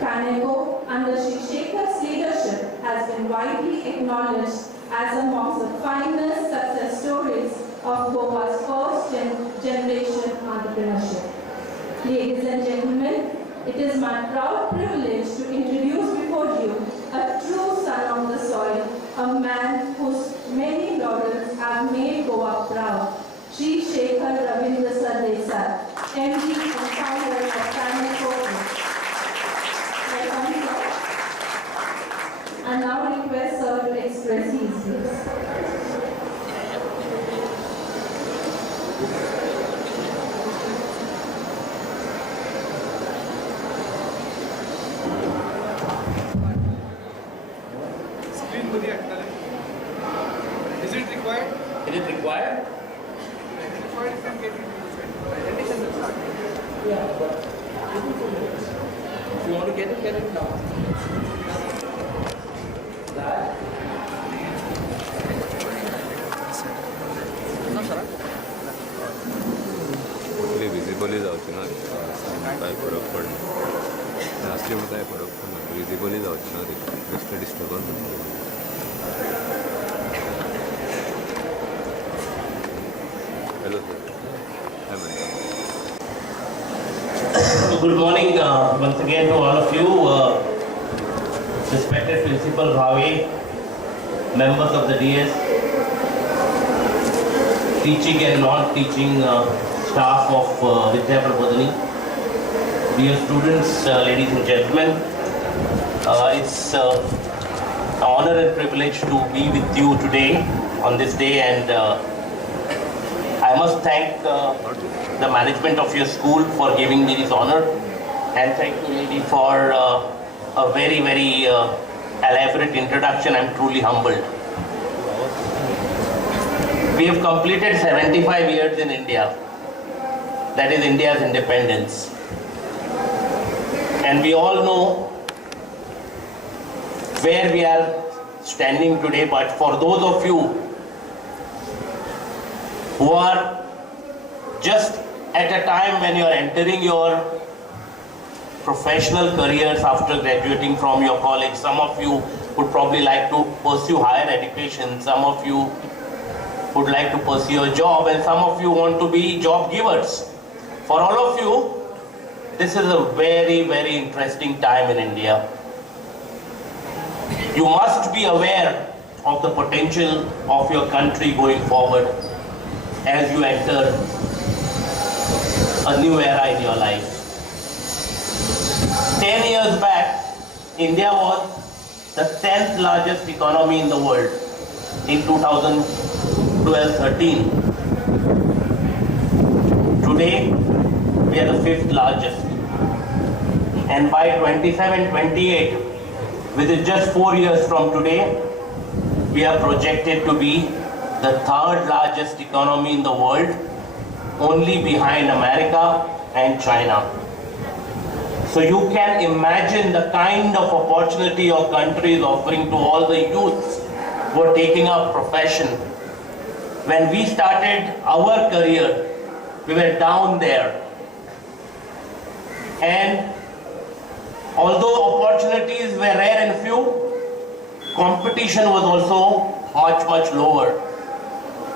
Caneco, under Shri Shekhar's leadership, has been widely acknowledged as amongst the finest success stories of Goa's first generation entrepreneurship. Ladies and gentlemen, it is my proud privilege to introduce before you a true son of the soil, a man whose many laurels have made Goa proud, Shri Shekhar Ravindra Sardessai, MD and founder of Caneco. I now request Sir to express his views. Is it required? Is it required? If you want to get it now. Visibly जावचे ना काय फरक पडना last time काय फरक पडना visibly जावचे ना best disturbance hello sir Good morning once again to all of you, respected Principal Bhavi, members of the DS, teaching and non-teaching staff of Vidya Prabodhini, dear students, ladies and gentlemen. It's an honor and privilege to be with you today on this day, and I must thank the management of your school for giving me this honor, and thank you lady for a very elaborate introduction. I'm truly humbled. We have completed 75 years in India. That is India's independence. And we all know where we are standing today, but for those of you who are just at a time when you are entering your professional careers after graduating from your college, some of you would probably like to pursue higher education, some of you would like to pursue a job, and some of you want to be job givers. For all of you, this is a very interesting time in India. You must be aware of the potential of your country going forward as you enter a new era in your life. 10 years back, India was the 10th largest economy in the world in 2012-13. Today, we are the 5th largest. And by 27-28, within just 4 years from today, we are projected to be the 3rd largest economy in the world, only behind America and China. So you can imagine the kind of opportunity your country is offering to all the youths who are taking up profession. When we started our career, we were down there. And although opportunities were rare and few, competition was also much lower.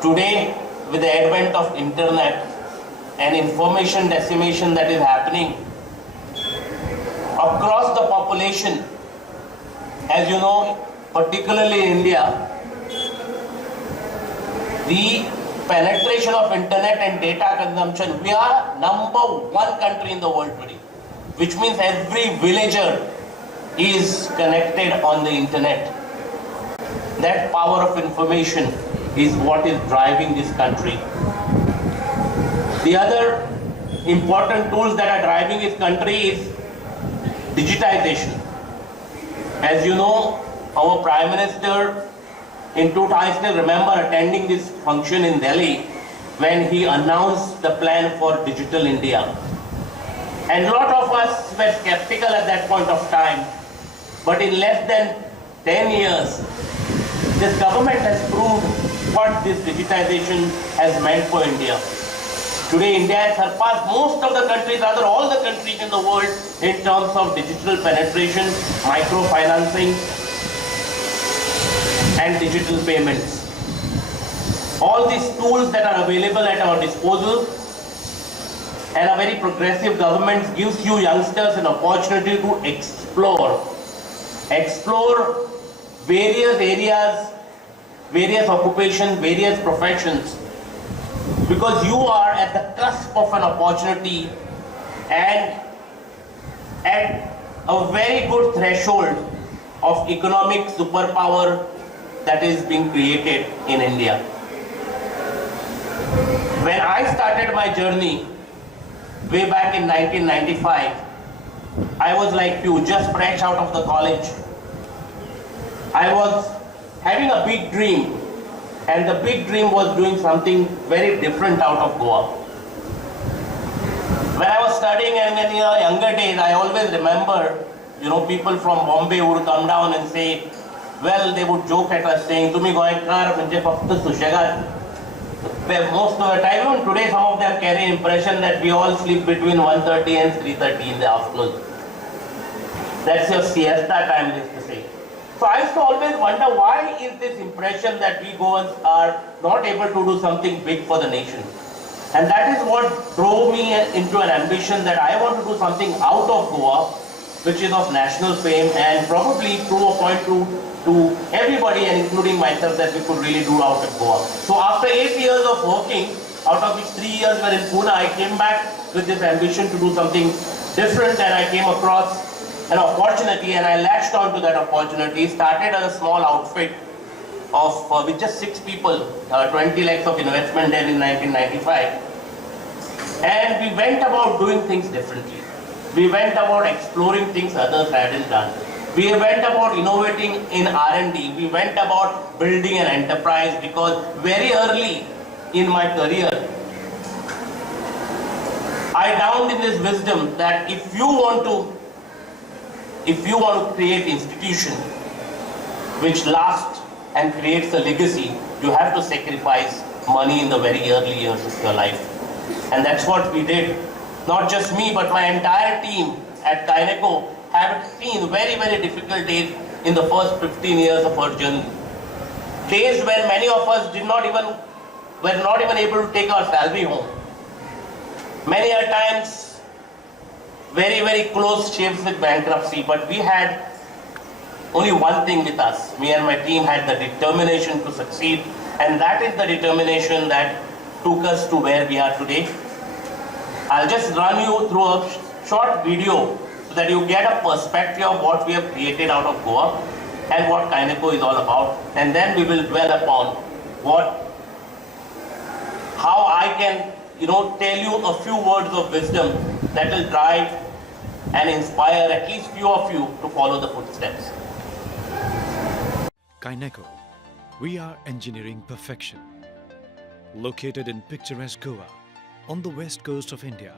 Today, with the advent of internet and information dissemination that is happening across the population, as you know, particularly in India, the penetration of internet and data consumption, we are #1 country in the world today, which means every villager is connected on the internet. That power of information is what is driving this country. The other important tools that are driving this country is digitization. As you know, our Prime Minister I still remember attending this function in Delhi when he announced the plan for Digital India. And a lot of us were skeptical at that point of time. But in less than 10 years, this government has proved what this digitization has meant for India. Today, India has surpassed most of the countries, rather all the countries in the world, in terms of digital penetration, microfinancing, and digital payments. All these tools that are available at our disposal, and a very progressive government gives you youngsters an opportunity to explore various areas, various occupations, various professions, because you are at the cusp of an opportunity and at a very good threshold of economic superpower that is being created in India. When I started my journey way back in 1995, I was like you, just fresh out of the college. I was having a big dream, and the big dream was doing something very different out of Goa. When I was studying and in younger days, I always remember, people from Bombay would come down and say, well, they would joke at us saying, "Tumi goyekar manje fakt sushegat." Most of the time, even today, some of them carry impression that we all sleep between 1:30 and 3:30 in the afternoon. That's your siesta time, they used to say. So I used to always wonder, why is this impression that we Goans are not able to do something big for the nation? And that is what drove me into an ambition that I want to do something out of Goa, which is of national fame, and probably prove a point to everybody, and including myself, that we could really do out of Goa. So after 8 years of working, out of which 3 years were in Pune, I came back with this ambition to do something different, and I came across an opportunity, and I latched on to that opportunity. Started as a small outfit of with just 6 people, 20 lakhs of investment there in 1995, and we went about doing things differently. We went about exploring things others hadn't done. We went about innovating in R&D. We went about building an enterprise, because very early in my career, I dawned in this wisdom that if you want to create institution which lasts and creates a legacy, you have to sacrifice money in the very early years of your life. And that's what we did. Not just me, but my entire team at Kyneco have seen very, very difficult days in the first 15 years of our journey. Days when many of us were not even able to take our salary home. Many a times, very, very close shaves with bankruptcy, but we had only one thing with us. Me and my team had the determination to succeed, and that is the determination that took us to where we are today. I'll just run you through a short video so that you get a perspective of what we have created out of Goa and what Kyneco is all about, and then we will dwell upon how I can tell you a few words of wisdom that will drive and inspire at least few of you to follow the footsteps. Kyneco, we are engineering perfection. Located in picturesque Goa, on the west coast of India,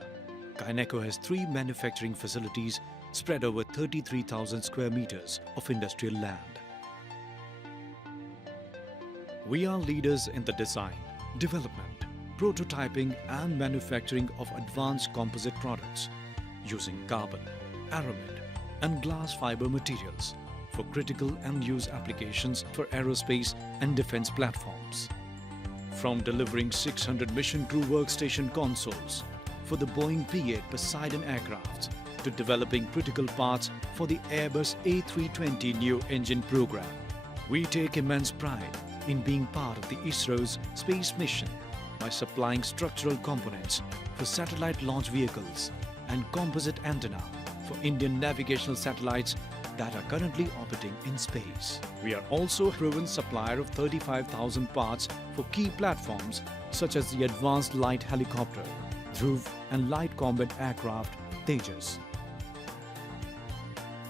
Kyneco has 3 manufacturing facilities spread over 33,000 square meters of industrial land. We are leaders in the design, development, prototyping and manufacturing of advanced composite products using carbon, aramid and glass fiber materials for critical and use applications for aerospace and defense platforms. From delivering 600 mission crew workstation consoles for the Boeing P-8 Poseidon aircraft to developing critical parts for the Airbus A320 neo engine program, we take immense pride in being part of the ISRO's space mission by supplying structural components for satellite launch vehicles and composite antenna for Indian navigational satellites that are currently orbiting in space. We are also a proven supplier of 35,000 parts for key platforms such as the Advanced Light Helicopter, Dhruv and Light Combat Aircraft, Tejas.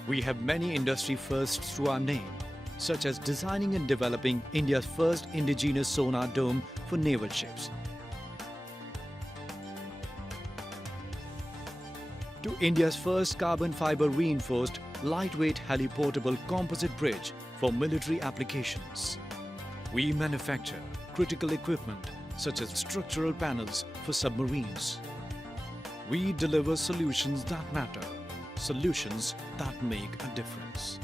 We have many industry firsts to our name, such as designing and developing India's first indigenous sonar dome for naval ships, to India's first carbon fiber reinforced lightweight heli-portable composite bridge for military applications. We manufacture critical equipment such as structural panels for submarines. We deliver solutions that matter, solutions that make a difference.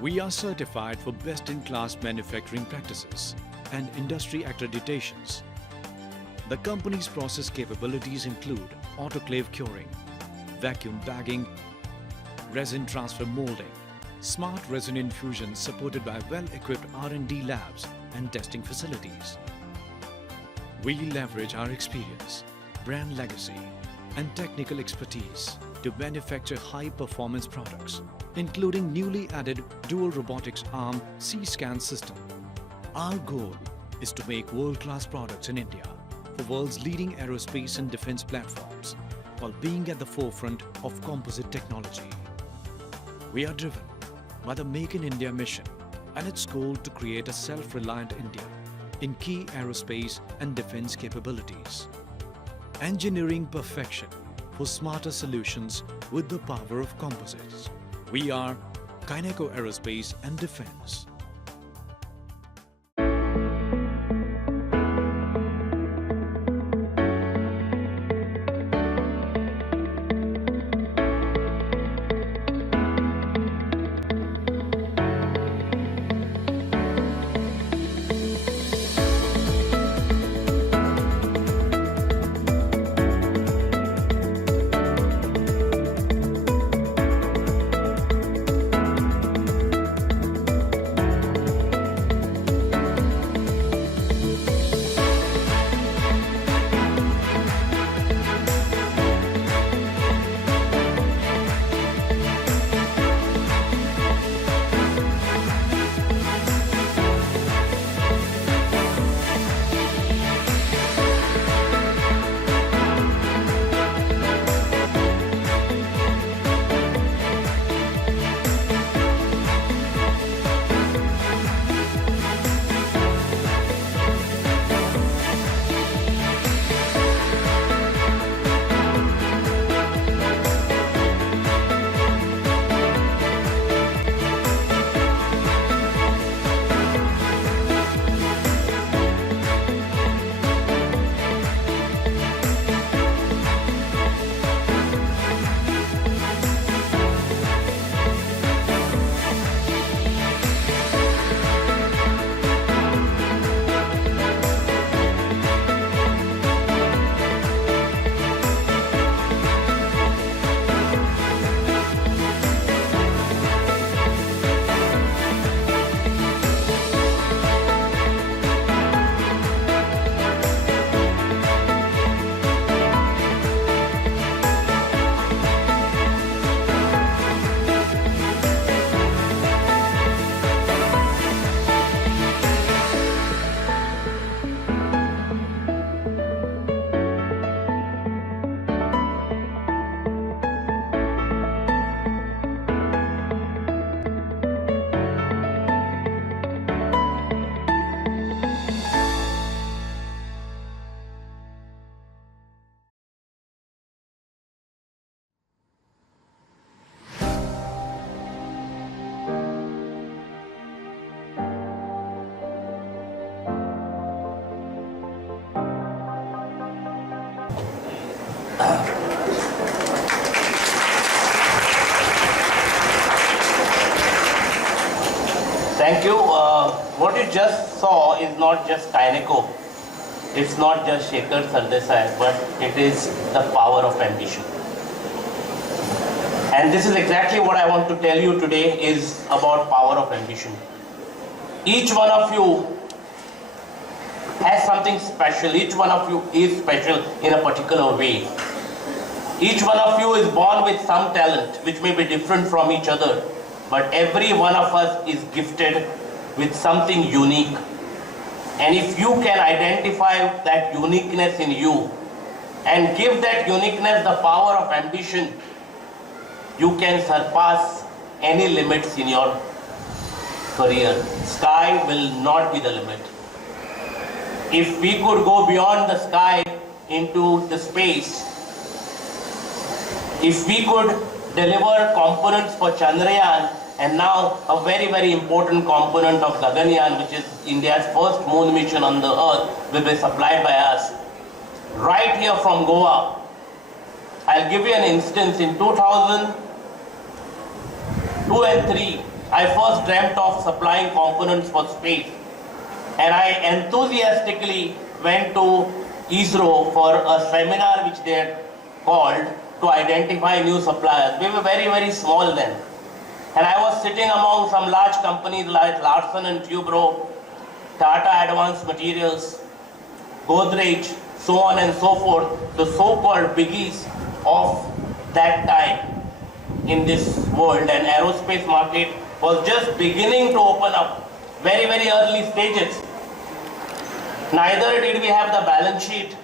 We are certified for best-in-class manufacturing practices and industry accreditations. The company's process capabilities include autoclave curing, vacuum bagging, resin transfer molding, smart resin infusion supported by well-equipped R&D labs and testing facilities. We leverage our experience, brand legacy, and technical expertise to manufacture high-performance products, including newly added dual robotics arm C-scan system. Our goal is to make world-class products in India for world's leading aerospace and defense platforms, while being at the forefront of composite technology. We are driven by the Make in India mission and its goal to create a self-reliant India in key aerospace and defense capabilities. Engineering perfection for smarter solutions with the power of composites. We are Kyneco Aerospace and Defense. Thank you. What you just saw is not just Kyneco. It's not just Shekhar, Sardessai, but it is the power of ambition. And this is exactly what I want to tell you today is about power of ambition. Each one of you has something special. Each one of you is special in a particular way. Each one of you is born with some talent which may be different from each other, but every one of us is gifted with something unique. And if you can identify that uniqueness in you and give that uniqueness the power of ambition, you can surpass any limits in your career. Sky will not be the limit. If we could go beyond the sky into the space, if we could deliver components for Chandrayaan and now a very, very important component of Gaganyaan, which is India's first moon mission on the earth, will be supplied by us right here from Goa. I'll give you an instance. In 2002 and 3, I first dreamt of supplying components for space, and I enthusiastically went to ISRO for a seminar which they had called to identify new suppliers. We were very, very small then. And I was sitting among some large companies like Larsen and Toubro, Tata Advanced Materials, Godrej, so on and so forth, the so-called biggies of that time in this world. And aerospace market was just beginning to open up, very, very early stages. Neither did we have the balance sheet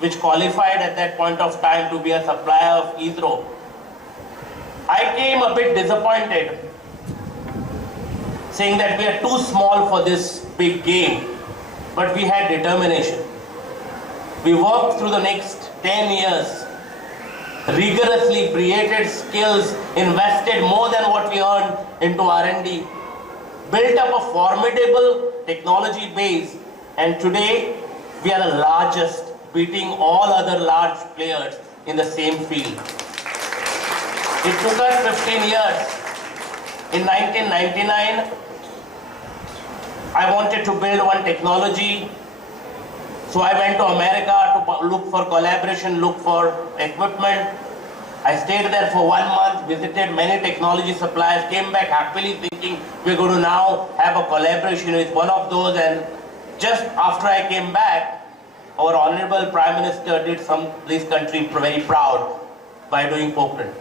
which qualified at that point of time to be a supplier of ISRO. I came a bit disappointed, saying that we are too small for this big game, but we had determination. We worked through the next 10 years, rigorously created skills, invested more than what we earned into R&D, built up a formidable technology base, and today we are the largest, beating all other large players in the same field. It took us 15 years. In 1999, I wanted to build one technology. So I went to America to look for collaboration, look for equipment. I stayed there for 1 month, visited many technology suppliers, came back happily thinking we're going to now have a collaboration with one of those. And just after I came back, our Honorable Prime Minister did this country very proud by doing Pokhran.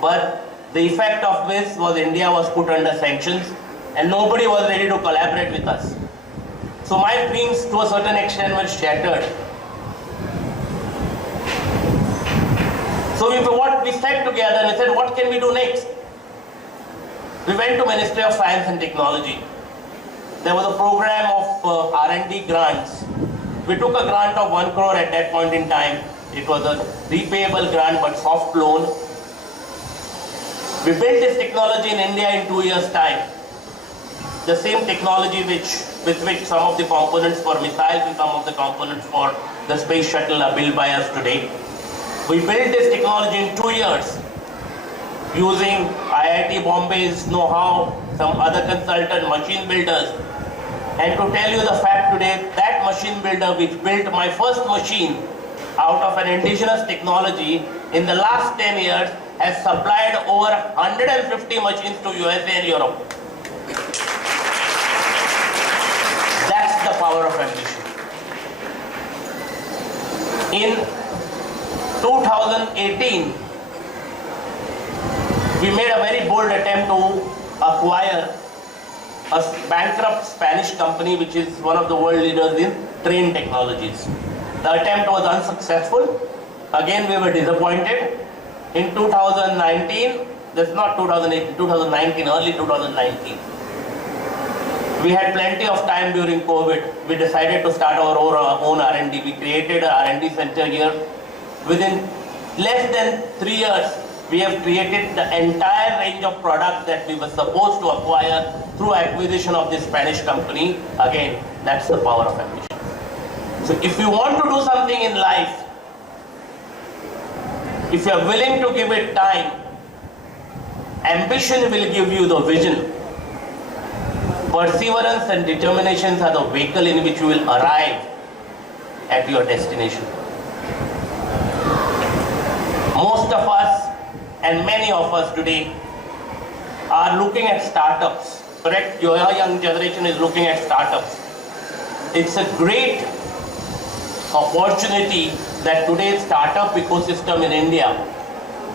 But the effect of this was India was put under sanctions and nobody was ready to collaborate with us. So my dreams to a certain extent were shattered. So we sat together and we said, what can we do next? We went to Ministry of Science and Technology. There was a program of R&D grants. We took a grant of 1 crore at that point in time. It was a repayable grant but soft loan. We built this technology in India in 2 years' time. The same technology with which some of the components for missiles and some of the components for the space shuttle are built by us today. We built this technology in 2 years using IIT Bombay's know-how, some other consultant machine builders. And to tell you the fact today, that machine builder which built my first machine out of an indigenous technology in the last 10 years has supplied over 150 machines to USA and Europe. That's the power of ambition. In 2018, we made a very bold attempt to acquire a bankrupt Spanish company which is one of the world leaders in train technologies. The attempt was unsuccessful. Again, we were disappointed. In 2019, that's not 2018, 2019, early 2019, we had plenty of time during COVID. We decided to start our own R&D. We created an R&D center here. Within less than 3 years, we have created the entire range of products that we were supposed to acquire through acquisition of this Spanish company. Again, that's the power of ambition. So if you want to do something in life, if you are willing to give it time, ambition will give you the vision. Perseverance and determination are the vehicle in which you will arrive at your destination. Most of us and many of us today are looking at startups, correct? Your young generation is looking at startups. It's a great opportunity that today's startup ecosystem in India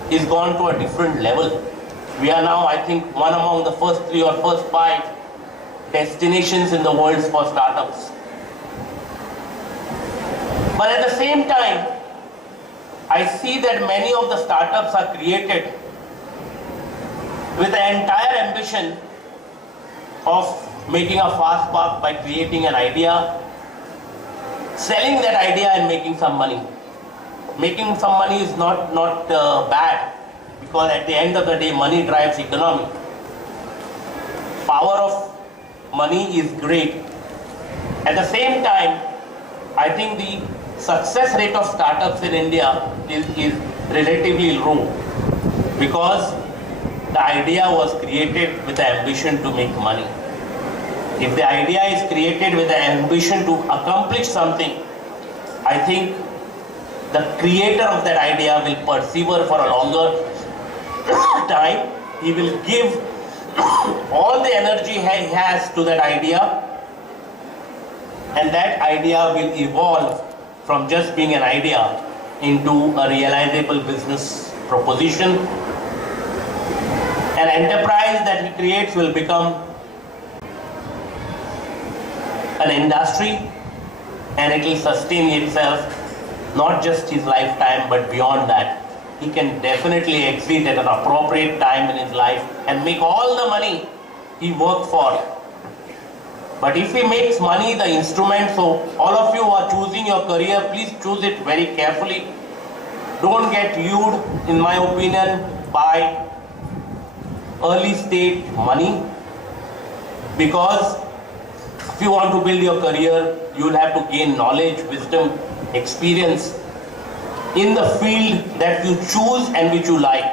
is gone to a different level. We are now, I think, one among the first 3 or first 5 destinations in the world for startups. But at the same time, I see that many of the startups are created with the entire ambition of making a fast buck by creating an idea, selling that idea and making some money. Making some money is not bad, because at the end of the day, money drives economy. Power of money is great. At the same time, I think the success rate of startups in India is relatively low, because the idea was created with the ambition to make money. If the idea is created with the ambition to accomplish something, I think the creator of that idea will persevere for a longer time. He will give all the energy he has to that idea, and that idea will evolve from just being an idea into a realizable business proposition. An enterprise that he creates will become an industry, and it will sustain itself not just his lifetime but beyond that. He can definitely exit at an appropriate time in his life and make all the money he worked for. But if he makes money the instrument, so all of you who are choosing your career, please choose it very carefully. Don't get lured, in my opinion, by early stage money, because if you want to build your career, you will have to gain knowledge, wisdom, experience in the field that you choose and which you like.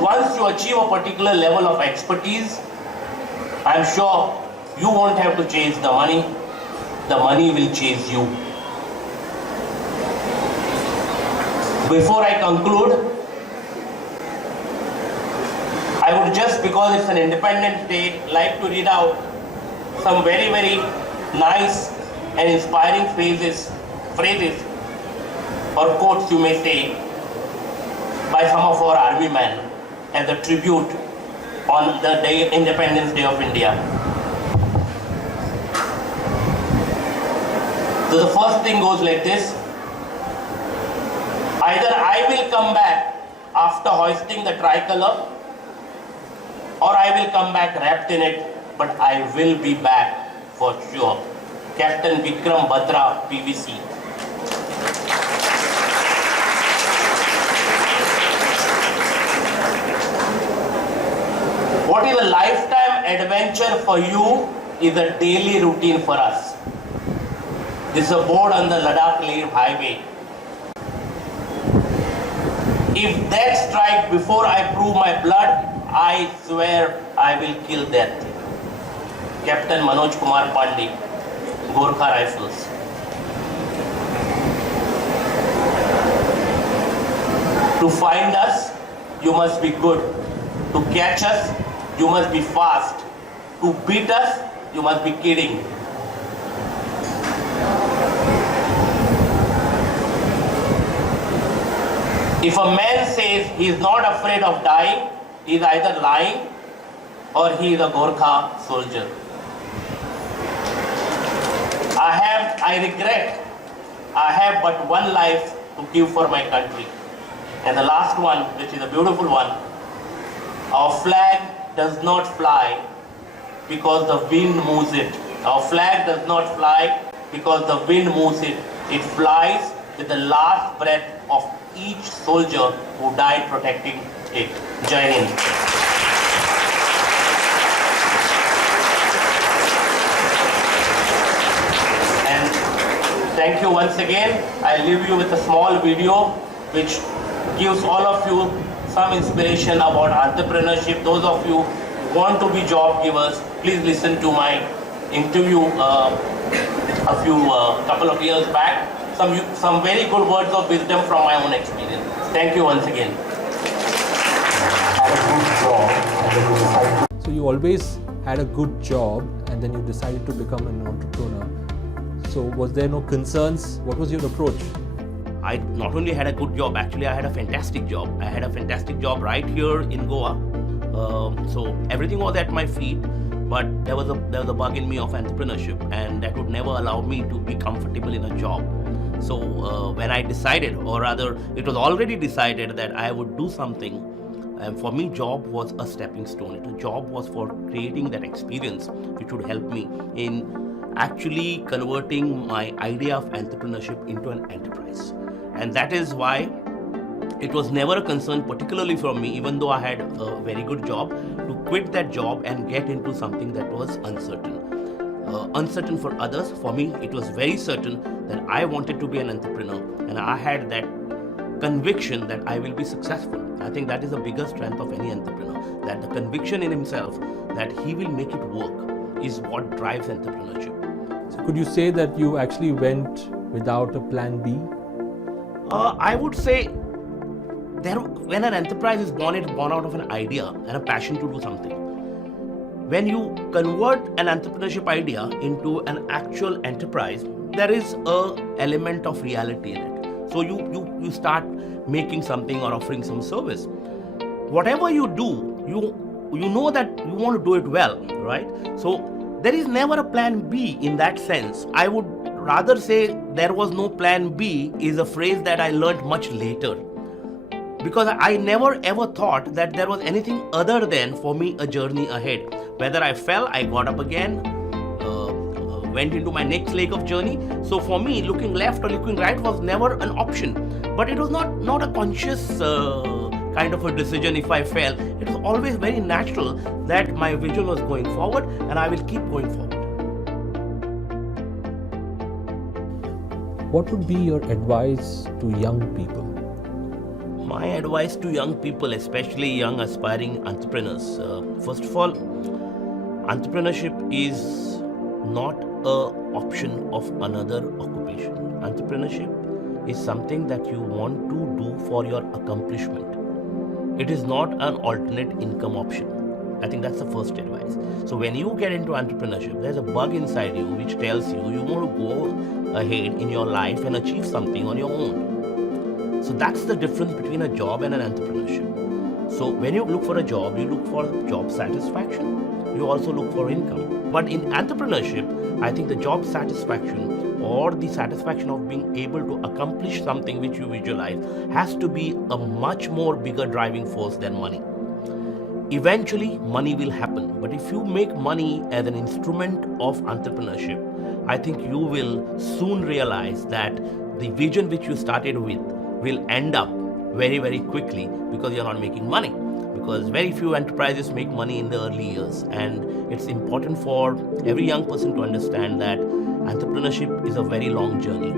Once you achieve a particular level of expertise, I am sure you won't have to chase the money will chase you. Before I conclude, I would just, because it's an Independence Day, like to read out some very, very nice and inspiring phrases or quotes, you may say, by some of our army men as a tribute on the day, Independence Day of India. So the first thing goes like this: either I will come back after hoisting the tricolor, or I will come back wrapped in it, but I will be back for sure. Captain Vikram Batra, PVC. What is a lifetime adventure for you is a daily routine for us. This is a board on the Ladakh-Leh highway. If death strikes before I prove my blood, I swear I will kill death. Captain Manoj Kumar Pandey, Gorkha Rifles. To find us, you must be good. To catch us, you must be fast. To beat us, you must be kidding. If a man says he is not afraid of dying, he is either lying or he is a Gorkha soldier. I regret I have but one life to give for my country. And the last one, which is a beautiful one: our flag does not fly because the wind moves it. Our flag does not fly because the wind moves it. It flies with the last breath of each soldier who died protecting it. Jai Hind. And thank you once again. I leave you with a small video which gives all of you some inspiration about entrepreneurship. Those of you want to be job givers, please listen to my interview couple of years back. Some very good words of wisdom from my own experience. Thank you once again. So you always had a good job and then you decided to become an entrepreneur. So was there no concerns? What was your approach? I not only had a good job, actually I had a fantastic job. I had a fantastic job right here in Goa. So everything was at my feet, but there was a bug in me of entrepreneurship, and that would never allow me to be comfortable in a job. So when I decided, or rather it was already decided, that I would do something, and for me job was a stepping stone. A job was for creating that experience which would help me in actually converting my idea of entrepreneurship into an enterprise. And that is why it was never a concern, particularly for me, even though I had a very good job, to quit that job and get into something that was uncertain. Uncertain for others. For me, it was very certain that I wanted to be an entrepreneur, and I had that conviction that I will be successful. I think that is the biggest strength of any entrepreneur, that the conviction in himself that he will make it work is what drives entrepreneurship. So could you say that you actually went without a plan B? I would say when an enterprise is born, it's born out of an idea and a passion to do something. When you convert an entrepreneurship idea into an actual enterprise, there is an element of reality in it. So you start making something or offering some service. Whatever you do, you know that you want to do it well, right? So there is never a plan B in that sense. I would rather say there was no plan B is a phrase that I learned much later. Because I never ever thought that there was anything other than for me a journey ahead. Whether I fell, I got up again, went into my next leg of journey. So for me, looking left or looking right was never an option. But it was not a conscious kind of a decision if I fell. It was always very natural that my vision was going forward and I will keep going forward. What would be your advice to young people? My advice to young people, especially young aspiring entrepreneurs, first of all, entrepreneurship is not an option of another occupation. Entrepreneurship is something that you want to do for your accomplishment. It is not an alternate income option. I think that's the first advice. So when you get into entrepreneurship, there's a bug inside you which tells you want to go ahead in your life and achieve something on your own. So that's the difference between a job and an entrepreneurship. So when you look for a job, you look for job satisfaction. You also look for income. But in entrepreneurship, I think the job satisfaction or the satisfaction of being able to accomplish something which you visualize has to be a much more bigger driving force than money. Eventually, money will happen. But if you make money as an instrument of entrepreneurship, I think you will soon realize that the vision which you started with will end up very, very quickly because you're not making money. Because very few enterprises make money in the early years. And it's important for every young person to understand that entrepreneurship is a very long journey.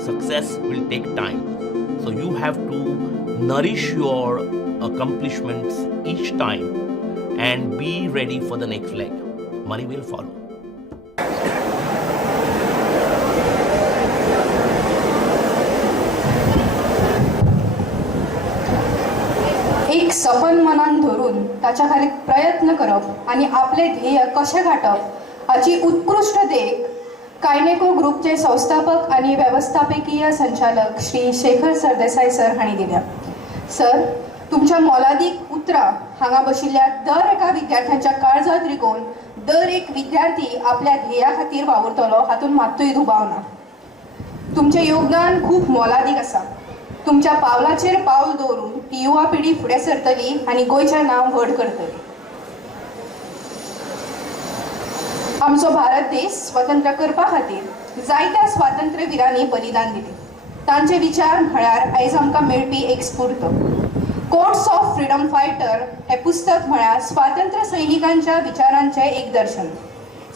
Success will take time. So you have to nourish your accomplishments each time and be ready for the next leg. Money will follow. एक सपन मनान धरून ताच्या खाली प्रयत्न करप आणि आपले ध्येय कशें गाठप हाची उत्कृष्ट देख कायनेको ग्रुपचे संस्थापक आणि व्यवस्थापकीय संचालक श्री शेखर सरदेसाई सर हांणी दिल्या. सर, तुमच्या मोलादीक उतरां हांगा बशिल्ल्या दर एका विद्यार्थ्यांच्या काळजांत रिकोवन दर एक विद्यार्थी आपल्या ध्येया खातीर वावुरतलो हातून मात्तूय दुबाव ना. तुमचें योगदान खूब मोलादीक आसा. तुमच्या पावलाचेर पावल दवरून ही युवा पिढी फुडें सरतली आनी गोंयचें नांव व्हड करतली. आमचो भारत देश स्वतंत्र करपा खातीर जायत्या स्वातंत्र्य वीरांनी बलिदान दिलें. तांचे विचार म्हळ्यार आयज आमकां मेळपी एक स्फूर्त. कोड्स ऑफ फ्रीडम फायटर हे पुस्तक म्हळ्यार स्वातंत्र्य सैनिकांच्या विचारांचें एक दर्शन.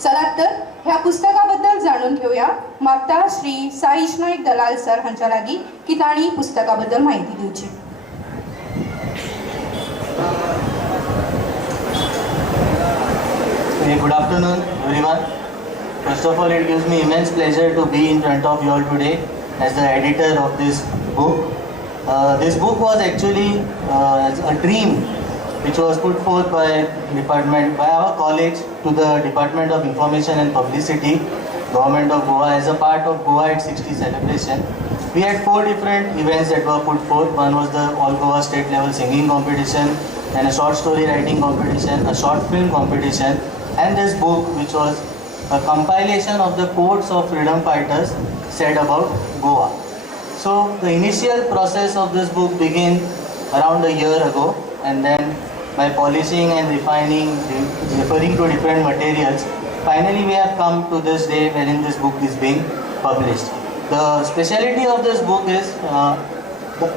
चलात तर ह्या पुस्तका बद्दल जाणून घेवया. मागता श्री साईश नायक दलाल सर हांच्या लागीं की तांणी पुस्तका बद्दल म्हायती दिवची. afternoon, everyone. First of all, it gives me immense pleasure to be in front of you all today as the editor of this book. This book was actually a dream which was put forth by our college to the Department of Information and Publicity, Government of Goa, as a part of Goa at 60 celebration. We had 4 different events that were put forth. One was the All Goa State Level Singing Competition, and a short story writing competition, a short film competition, and this book, which was a compilation of the quotes of freedom fighters said about Goa. So the initial process of this book began around a year ago, and then by polishing and refining, referring to different materials, finally we have come to this day wherein this book is being published. The speciality of this book is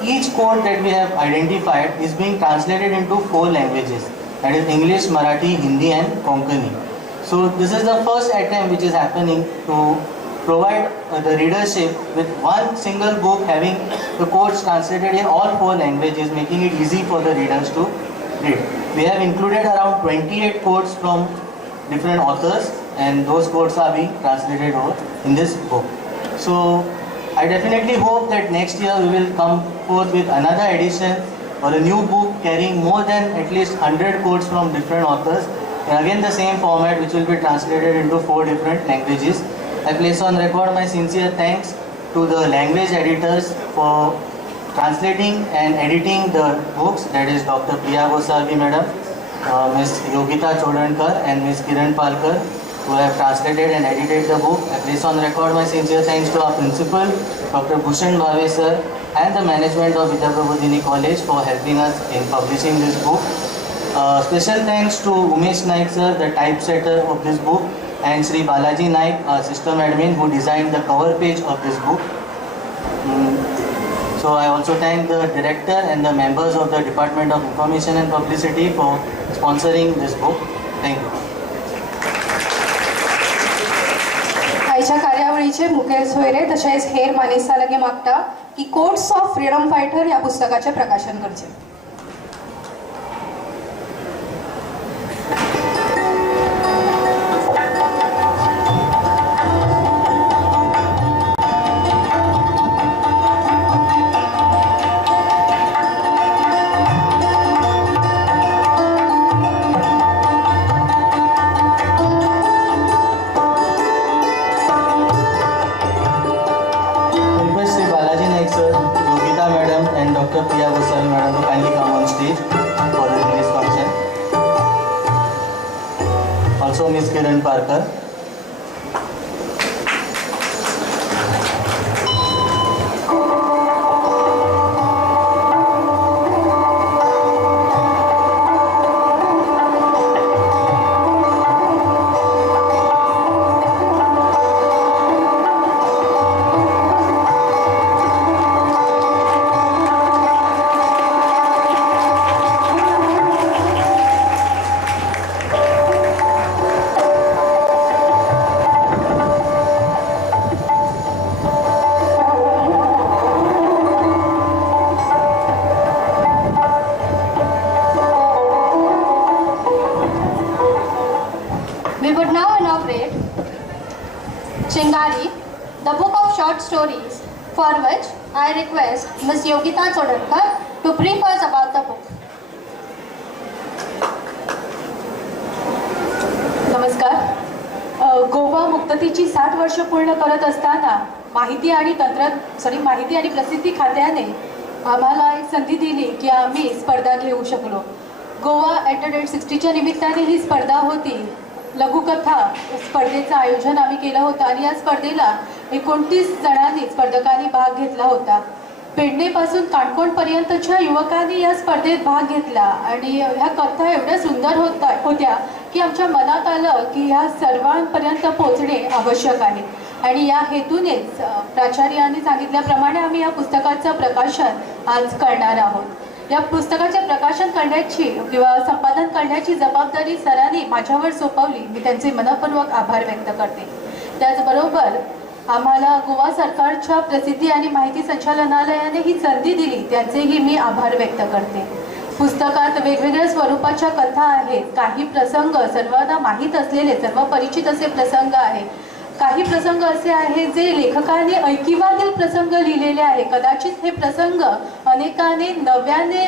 each quote that we have identified is being translated into 4 languages, that is English, Marathi, Hindi and Konkani. So this is the first attempt which is happening to provide the readership with one single book having the quotes translated in all 4 languages, making it easy for the readers to read. We have included around 28 quotes from different authors, and those quotes are being translated over in this book. So I definitely hope that next year we will come forth with another edition or a new book carrying more than at least 100 quotes from different authors, and again the same format, which will be translated into 4 different languages. I place on record my sincere thanks to the language editors for translating and editing the books, that is Dr. Priya Goswami Madam, Ms. Yogita Chodankar and Ms. Kiran Palkar, who have translated and edited the book. I place on record my sincere thanks to our principal, Dr. Bhushan Bhave sir, and the management of Vidya Prabodhini College for helping us in publishing this book. Special thanks to Umesh Naik sir, the typesetter of this book, and Shri Balaji Naik, our system admin, who designed the cover page of this book. So I also thank the director and the members of the Department of Information and Publicity for sponsoring this book. Thank you. आयच्या कार्यावळीचे मुखेल सोयरे तशेंच हेर मानेस्तां लागीं मागता की quotes of freedom fighter ह्या पुस्तकाचें प्रकाशन करचें. Priya Goswami Madam to kindly come on stage for the release function. Also Ms. Kiran Parkar. The book of short stories, for which I request Ms. Yogita Chodankar to brief us about the book. नमस्कार. गोवा मुक्ततेची 60 वर्ष पूर्ण करत असताना माहिती आणि प्रसिद्धी खात्याने आम्हाला एक संधी दिली की आम्ही स्पर्धा घेऊ शकलो. गोवा ॲट 60च्या निमित्ताने ही स्पर्धा होती. लघुकथा स्पर्धेचं आयोजन आम्ही केलं होतं आणि या स्पर्धेला 29 जणांनी स्पर्धकांनी भाग घेतला होता. पेडणेपासून काणकोणपर्यंतच्या युवकांनी या स्पर्धेत भाग घेतला आणि ह्या कथा एवढ्या सुंदर होत्या की आमच्या मनात आलं की ह्या सर्वांपर्यंत पोहोचणे आवश्यक आहे. आणि या हेतूनेच प्राचार्यांनी सांगितल्याप्रमाणे आम्ही या पुस्तकाचं प्रकाशन आज करणार आहोत. या पुस्तकाचे प्रकाशन करण्याची किंवा संपादन करण्याची जबाबदारी सरांनी माझ्यावर सोपवली. मी त्यांचे मनपूर्वक आभार व्यक्त करते. त्याचबरोबर आम्हाला गोवा सरकारच्या प्रसिद्धी आणि माहिती संचालनालयाने ही संधी दिली, त्यांचेही मी आभार व्यक्त करते. पुस्तकात वेगवेगळ्या स्वरूपाच्या कथा आहेत. काही प्रसंग सर्वांना माहीत असलेले, सर्व परिचित असे प्रसंग आहेत. काही प्रसंग असे आहेत जे लेखकाने ऐकिवातील प्रसंग लिहिलेले आहे. कदाचित हे प्रसंग अनेकाने नव्याने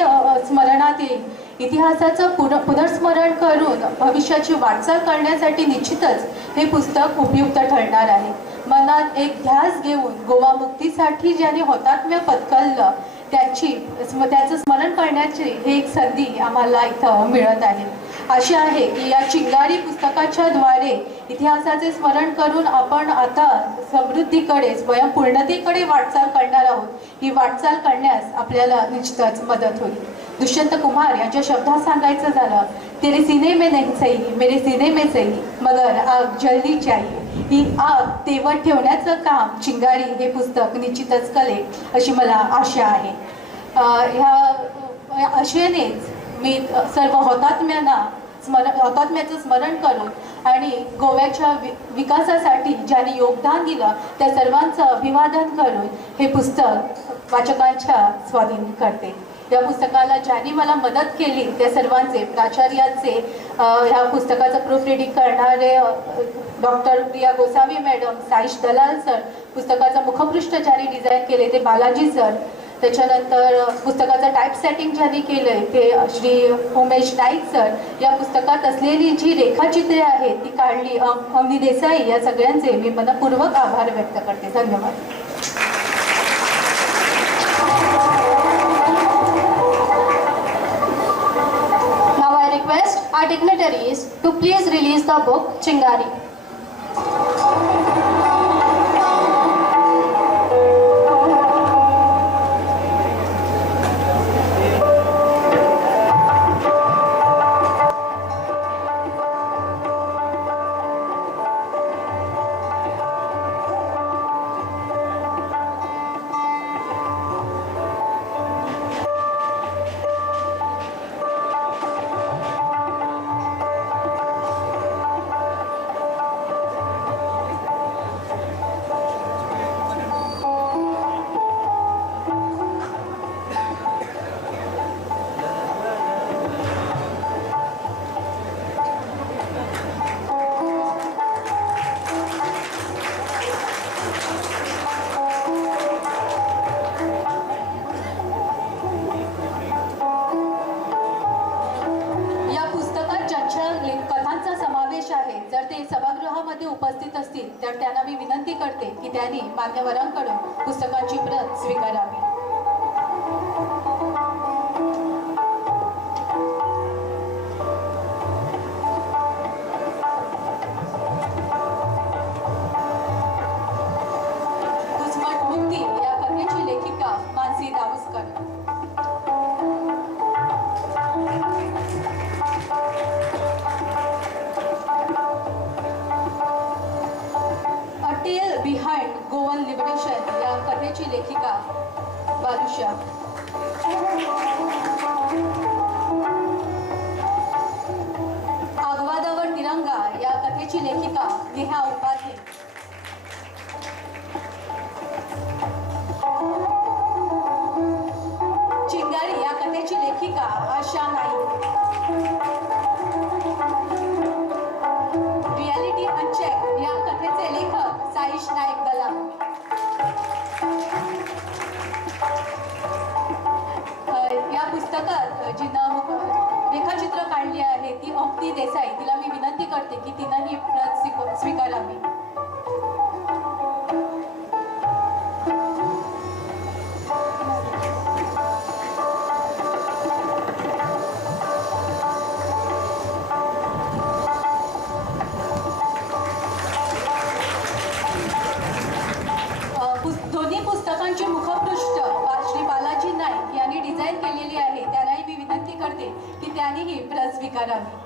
स्मरणात येईल. इतिहासाचं पुनर्स्मरण करून भविष्याची वाटचाल करण्यासाठी निश्चितच हे पुस्तक उपयुक्त ठरणार आहे. मनात एक ध्यास घेऊन गोवा मुक्तीसाठी ज्याने हुतात्म्य पत्करलं त्याचं स्मरण करण्याची ही एक संधी आम्हाला इथं मिळत आहे. आशा आहे की या चिंगारी पुस्तकाच्या द्वारे इतिहासाचे स्मरण करून आपण आता समृद्धीकडे, स्वयंपूर्णतेकडे वाटचाल करणार आहोत. ही वाटचाल करण्यास आपल्याला निश्चितच मदत होईल. दुष्यंत कुमार यांच्या शब्दात सांगायचं झालं, तेरे सीने में नहीं सही, मेरे सीने में सही, मगर आग जल्दी चाहिए. ही आग तेवत ठेवण्याचं काम चिंगारी हे पुस्तक निश्चितच करेल अशी मला आशा आहे. ह्या आशेनेच मी सर्व हुतात्म्याचं स्मरण करून आणि गोव्याच्या विकासासाठी ज्यांनी योगदान दिलं त्या सर्वांचं अभिवादन करून हे पुस्तक वाचकांच्या स्वाधीन करते. या पुस्तकाला ज्यांनी मला मदत केली त्या सर्वांचे, प्राचार्याचे, ह्या पुस्तकाचं प्रूफ रिडिंग करणारे डॉक्टर प्रिया गोसावी मॅडम, साईश दलाल सर, पुस्तकाचं मुखपृष्ठ ज्यांनी डिझाईन केले ते बालाजी सर, त्याच्यानंतर पुस्तकाचं टाईप सेटिंग ज्यांनी केलंय ते श्री उमेश नाईक सर, या पुस्तकात असलेली जी रेखाचित्रे आहेत ती काढली अवनी देसाई, या सगळ्यांचे मी मनपूर्वक आभार व्यक्त करते. धन्यवाद. Request our dignitaries to please release the book Chingari. जर ते सभागृहामध्ये उपस्थित असतील तर त्यांना मी विनंती करते की त्यांनी मान्यवरांकडून पुस्तकाची प्रत स्वीकारावी. घुसमट मुक्ती या कथेची लेखिका मानसी दावसकर. बिहाइंड गोवन लिबरेशन या कथेची लेखिका बालुशा. आगवादावर तिरंगा या कथेची लेखिका नेहा उपाध्ये. चिंगारी या कथेची लेखिका आशा नाईक. रियालिटी अनचेक या कथेचे लेखक साईश नाईक दलाल. या पुस्तकात जिनं रेखाचित्र काढली आहे ती अवनी देसाई. तिला मी विनंती करते की तिनं ही प्रत स्वीकारावी. दोन्ही पुस्तकांची मुखपृष्ठ श्री बालाजी नाईक यांनी डिझाईन केलेली आहे. त्यांनाही मी विनंती करते की त्यांनी ही प्रत स्वीकारावी.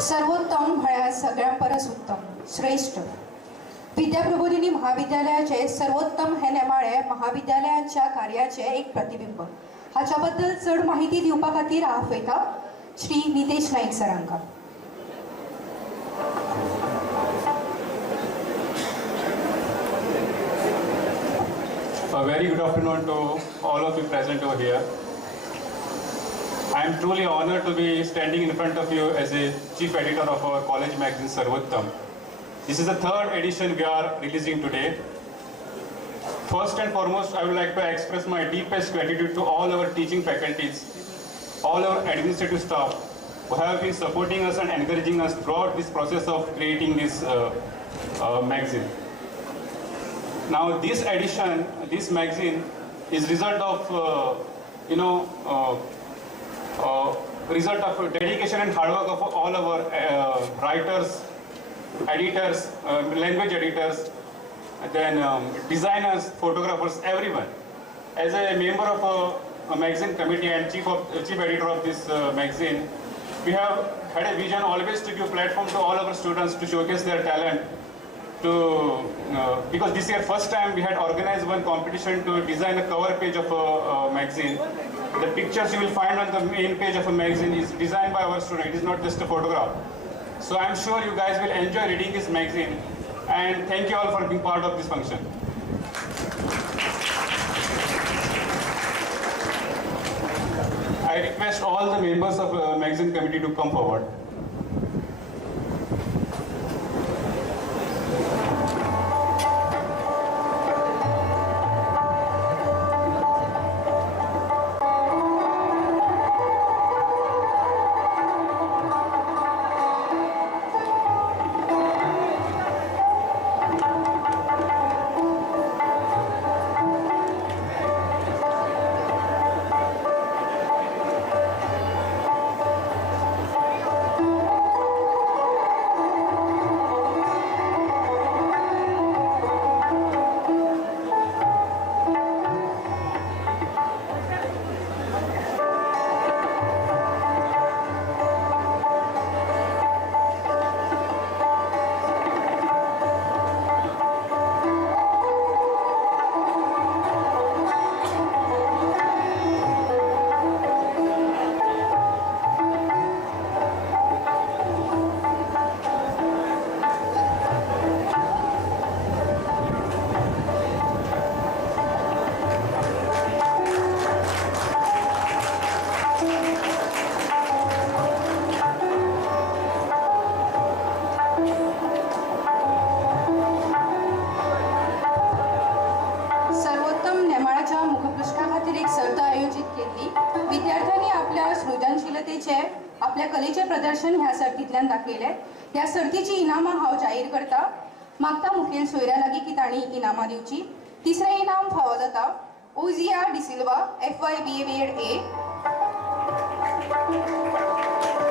सर्वोत्तम म्हळ्यास सगळ्यांपरस उत्तम, श्रेष्ठ. विद्याप्रबोधिनी महाविद्यालयाचे सर्वोत्तम हे नेमाळे महाविद्यालयाच्या कार्याचे एक प्रतिबिंब. हाच्या बद्दल चड माहिती दिवपा खातीर हांव आपयता Shri Nitesh Naik सरांका. A very good afternoon to all of you present over here. I am truly honored to be standing in front of you as a chief editor of our college magazine Sarvottam. This is the third edition we are releasing today. First and foremost, I would like to express my deepest gratitude to all our teaching faculties, all our administrative staff who have been supporting us and encouraging us throughout this process of creating this magazine. Now this edition, this magazine is result of, result of dedication and hard work of all our writers, editors, language editors, then designers, photographers, everyone. As a member of a magazine committee and chief editor of this magazine, we have had a vision always to give platform to all our students to showcase their talent. Because this year first time we had organized one competition to design a cover page of a magazine. The pictures you will find on the main page of a magazine is designed by our student. It is not just a photograph. So I am sure you guys will enjoy reading this magazine, and thank you all for being part of this function. I request all the members of the magazine committee to come forward. आपल्या कलेचे प्रदर्शन ह्या सर्तींतल्यान दाखयले. ह्या सर्तीची इनामां हांव जाहीर करता. मागता मुखेल सोयऱ्या लागीं की तांणी इनामां दिवची. तिसरें इनाम फावो जाता ओजिया de Silva FY BA BEd A.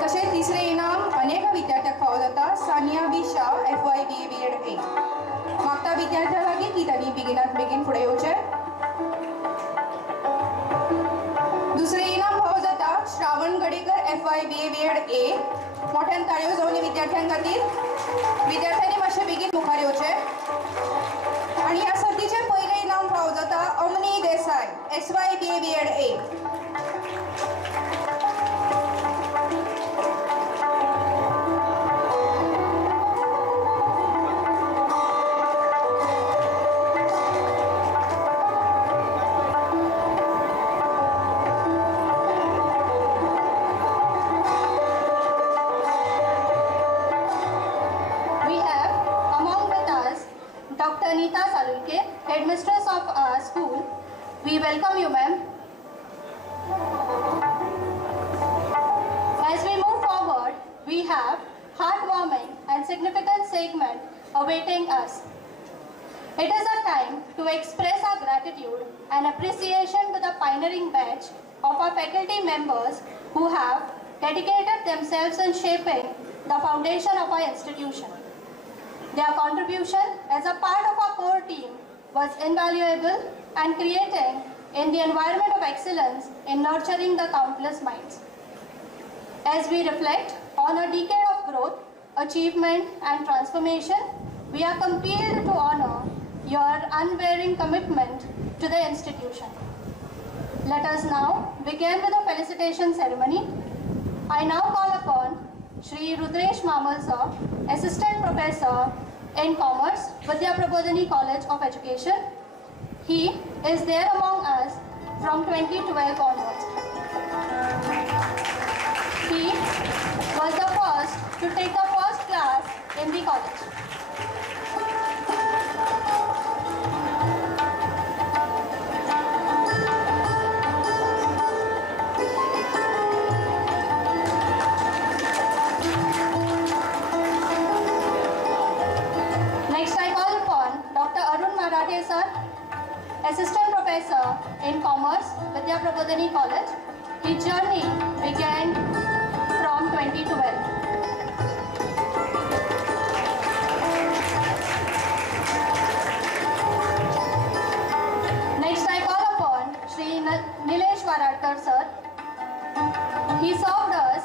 तशेंच तिसरें इनाम अनेक विद्यार्थ्यांक फावो जाता Sania B Shah FY BA BEd A. मागता विद्यार्थ्यां लागीं की तांणी बेगिनात बेगीन फुडें येवचें. दुसरें इनाम फावो जाता Shravan Gadekar FY BA BEd A. मोठ्यान ताळयो जावनी विद्यार्थ्यां खातीर. विद्यार्थ्यांनी मातशें बेगीन मुखार येवचें. आनी ह्या सर्तीचें पयलें इनाम फावो जाता अमनी Desai SY BA BEd A. Headmistress of our school, we welcome you, ma'am. As we move forward, we have heartwarming and significant segment awaiting us. It is a time to express our gratitude and appreciation to the pioneering batch of our faculty members who have dedicated themselves in shaping the foundation of our institution. Their contribution as a part of our core team was invaluable and creating in the environment of excellence in nurturing the countless minds. As we reflect on a decade of growth, achievement and transformation, we are compelled to honor your unwavering commitment to the institution. Let us now begin with the felicitation ceremony. I now call upon Shri Rudresh Mamal sir, Assistant Professor in Commerce, Vidya Prabodhini College of Education. He is there among us from 2012 onwards. He was the first to take the first class in the college. Next I call upon Dr. Arun Marathe sir, Assistant Professor in Commerce, Vidya Prabodhini College. His journey began from 2012. Next I call upon Shri Nilesh Varadkar sir. He served us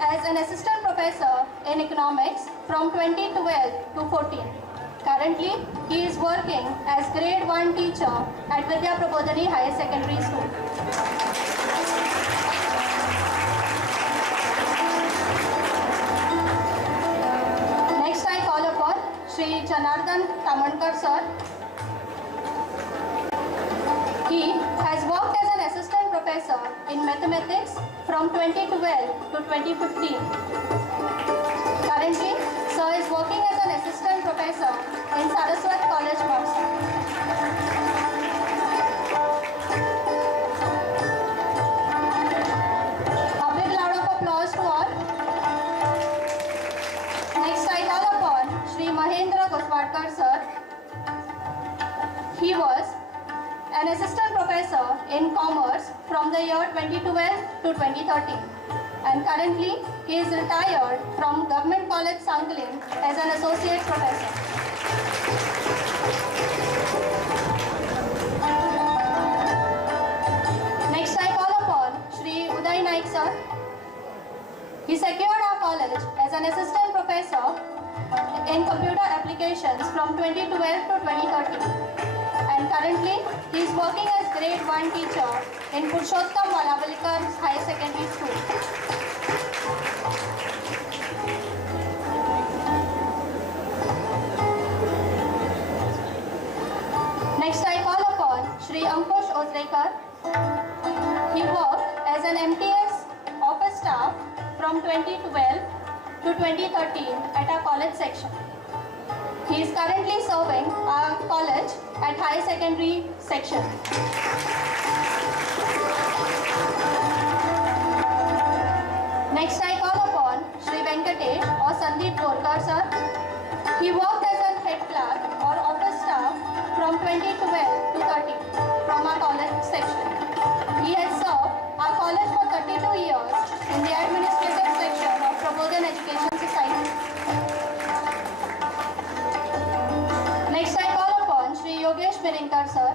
as an Assistant Professor in Economics from 2012 to 14. Currently, he is working as Grade 1 teacher at Vidya Prabodhini Higher Secondary School. Next, I call upon Shri Janardhan Tamankar sir. He has worked as an Assistant Professor in Mathematics from 2012 to 2015. Currently, sir is working as an Assistant Professor in Sardessai College, Mausa. A big round of applause to all. Next, I call upon Shri Mahendra Goswadkar sir. He was an Assistant Professor in Commerce from the year 2012 to 2013. And currently, he is retired from Government College Sangalim as an Associate Professor. Next, I call upon Shri Uday Naik sir. He secured our college as an Assistant Professor in Computer Applications from 2012 to 2013. And currently, he is working as Grade 1 teacher in Purushottam Valavalikar Higher Secondary School. Next, I call upon Shri Ankush Ozrekar. He worked as an MTS office staff from 2012 to 2013 at our college section. He is currently serving our college at higher secondary section. Next, I call upon Shri Venkatesh or Sandeep Gorkar sir. He worked as a head clerk or office staff from 2012 to 13 from our college section. He has served our college for 32 years in the administrative section of Prabodhan Education Society. Next, I call upon Shri Yogesh Birinkar sir.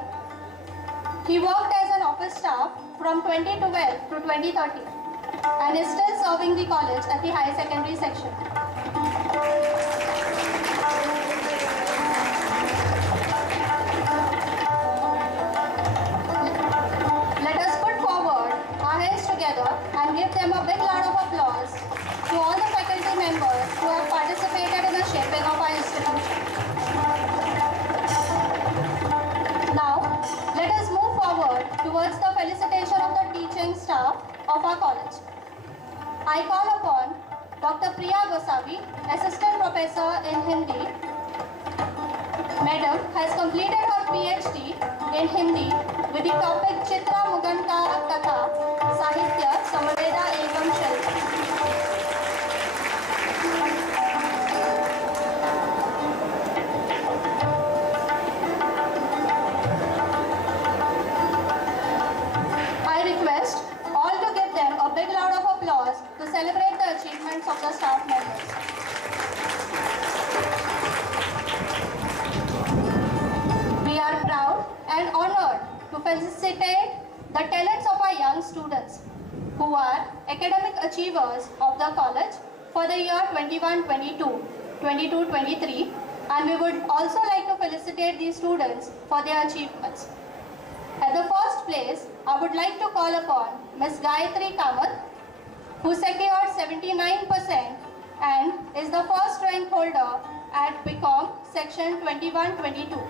He worked as an office staff from 2012 to 2013 and is still serving the college at the higher secondary section. Let us put forward our hands together and give them a big round of applause to all the faculty members who have participated in the shaping of our institution. Now, let us move forward towards the felicitation of the teaching staff of our college. I call upon Dr. Priya Gosavi, Assistant Professor in Hindi. Madam has completed her PhD in Hindi with the topic Chitra Mugan Ka Katha, Sahitya, Samaveda Evam Shilpa. To celebrate the achievements of the staff members. We are proud and honored to felicitate the talents of our young students who are academic achievers of the college for the year 21-22. 22-23, and we would also like to felicitate these students for their achievements. At the first place, I would like to call upon Ms. Gayatri Kamath, who secured 79% and is the first rank holder at BCom section 21-22.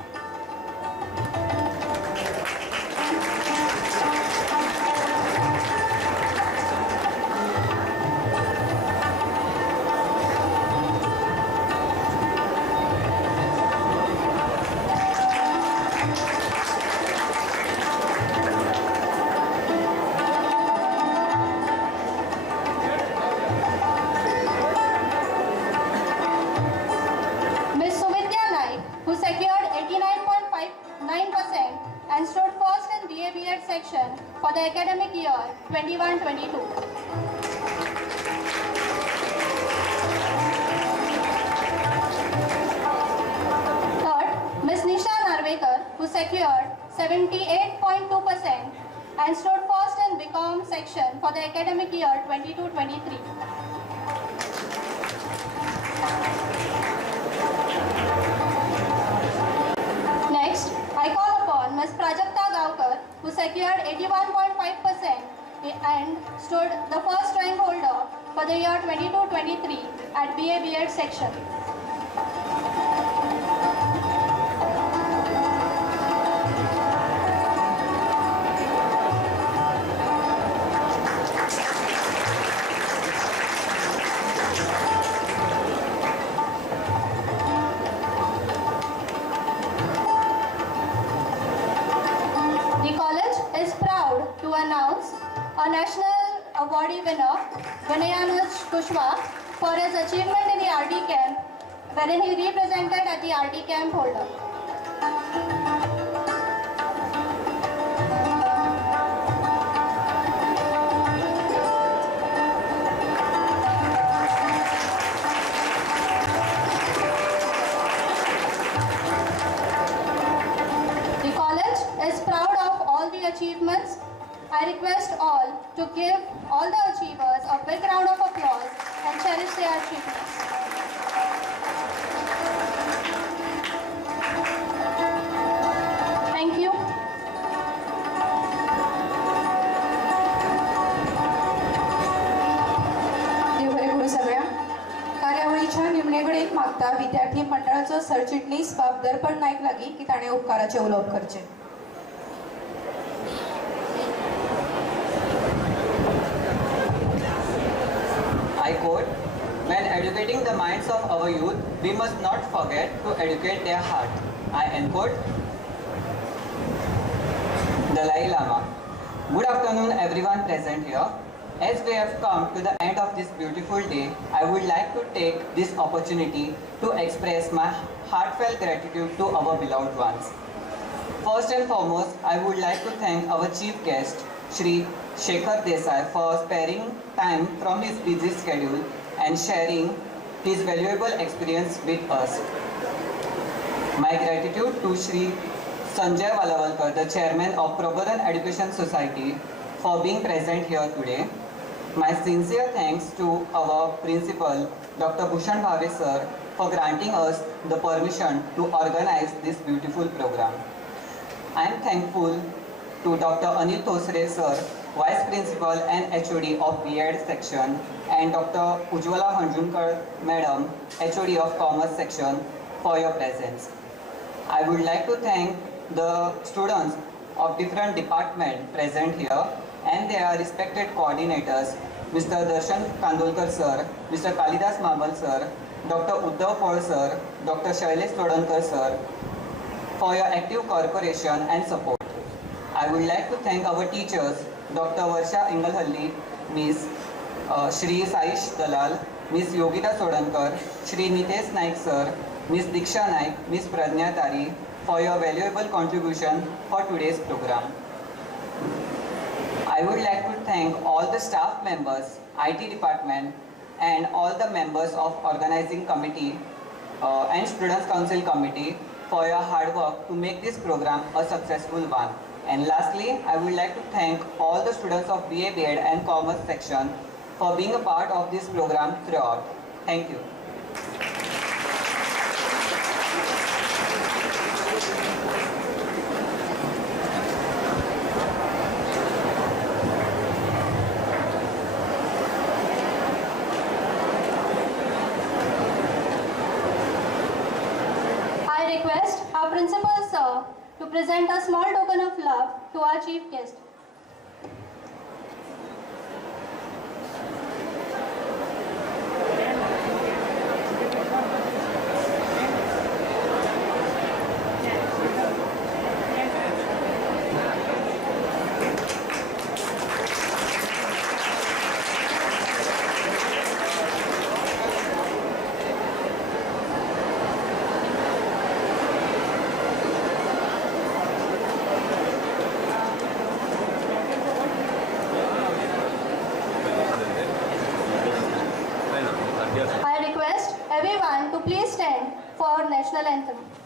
And stood first in BA B.Ed section for the academic year 21-22. Third, Ms. Nisha Narvekar, who secured 78.2% and stood first in BCom section for the academic year 22-23. Next, I call upon Ms. Prajakta Gaukar, who secured 81.5% and stood the first rank holder for the year 22-23 at BA B.Ed section. To announce a national awardee winner, Vinayanuj Kushwa, for his achievement in the RD camp, wherein he represented at the RD camp holder. The college is proud of all the achievements. I request all to give all the achievers a big round of applause and cherish their achievements. Thank you. देव बरे करू सगळ्या. कार्यावळीच्या निमणेकडे मागता विद्यार्थी मंडळाचो सरचिटणीस बाब दर्पण नायक लागी की ताणे उपकाराचे उलोवप करचे. I quote, "When educating the minds of our youth, we must not forget to educate their heart." I end quote. Dalai Lama. Good afternoon everyone present here. As we have come to the end of this beautiful day, I would like to take this opportunity to express my heartfelt gratitude to our beloved ones. First and foremost, I would like to thank our chief guest, Shri Shekhar Desai, for sparing time from his busy schedule and sharing his valuable experience with us. My gratitude to Shri Sanjay Valavalkar, the chairman of Prabodhan Education Society, for being present here today. My sincere thanks to our principal, Dr. Bhushan Bhave sir, for granting us the permission to organize this beautiful program. I am thankful to Dr. Anil Tosre sir, Vice Principal and HOD of B.Ed section, and Dr. Ujwala Hanjunkar Madam, HOD of Commerce section, for your presence. I would like to thank the students of different departments present here and their respected coordinators, Mr. Darshan Kandolkar sir, Mr. Kalidas Mabal sir, Dr. Uddhav Paul sir, Dr. Shailesh Todankar sir, for your active cooperation and support. I would like to thank our teachers, Dr. Varsha Ingalhalli, Ms. Shri Saish Dalal, Ms. Yogita Sodankar, Shri Nitesh Naik sir, Ms. Diksha Naik, Ms. Pradnya Tari, for your valuable contribution for today's program. I would like to thank all the staff members, IT department, and all the members of organizing committee and Students Council committee for your hard work to make this program a successful one. And lastly, I would like to thank all the students of BA B.Ed and Commerce section for being a part of this program throughout. Thank you. our principal sir to present a small token of love to our chief guest. I request everyone to please stand for national anthem.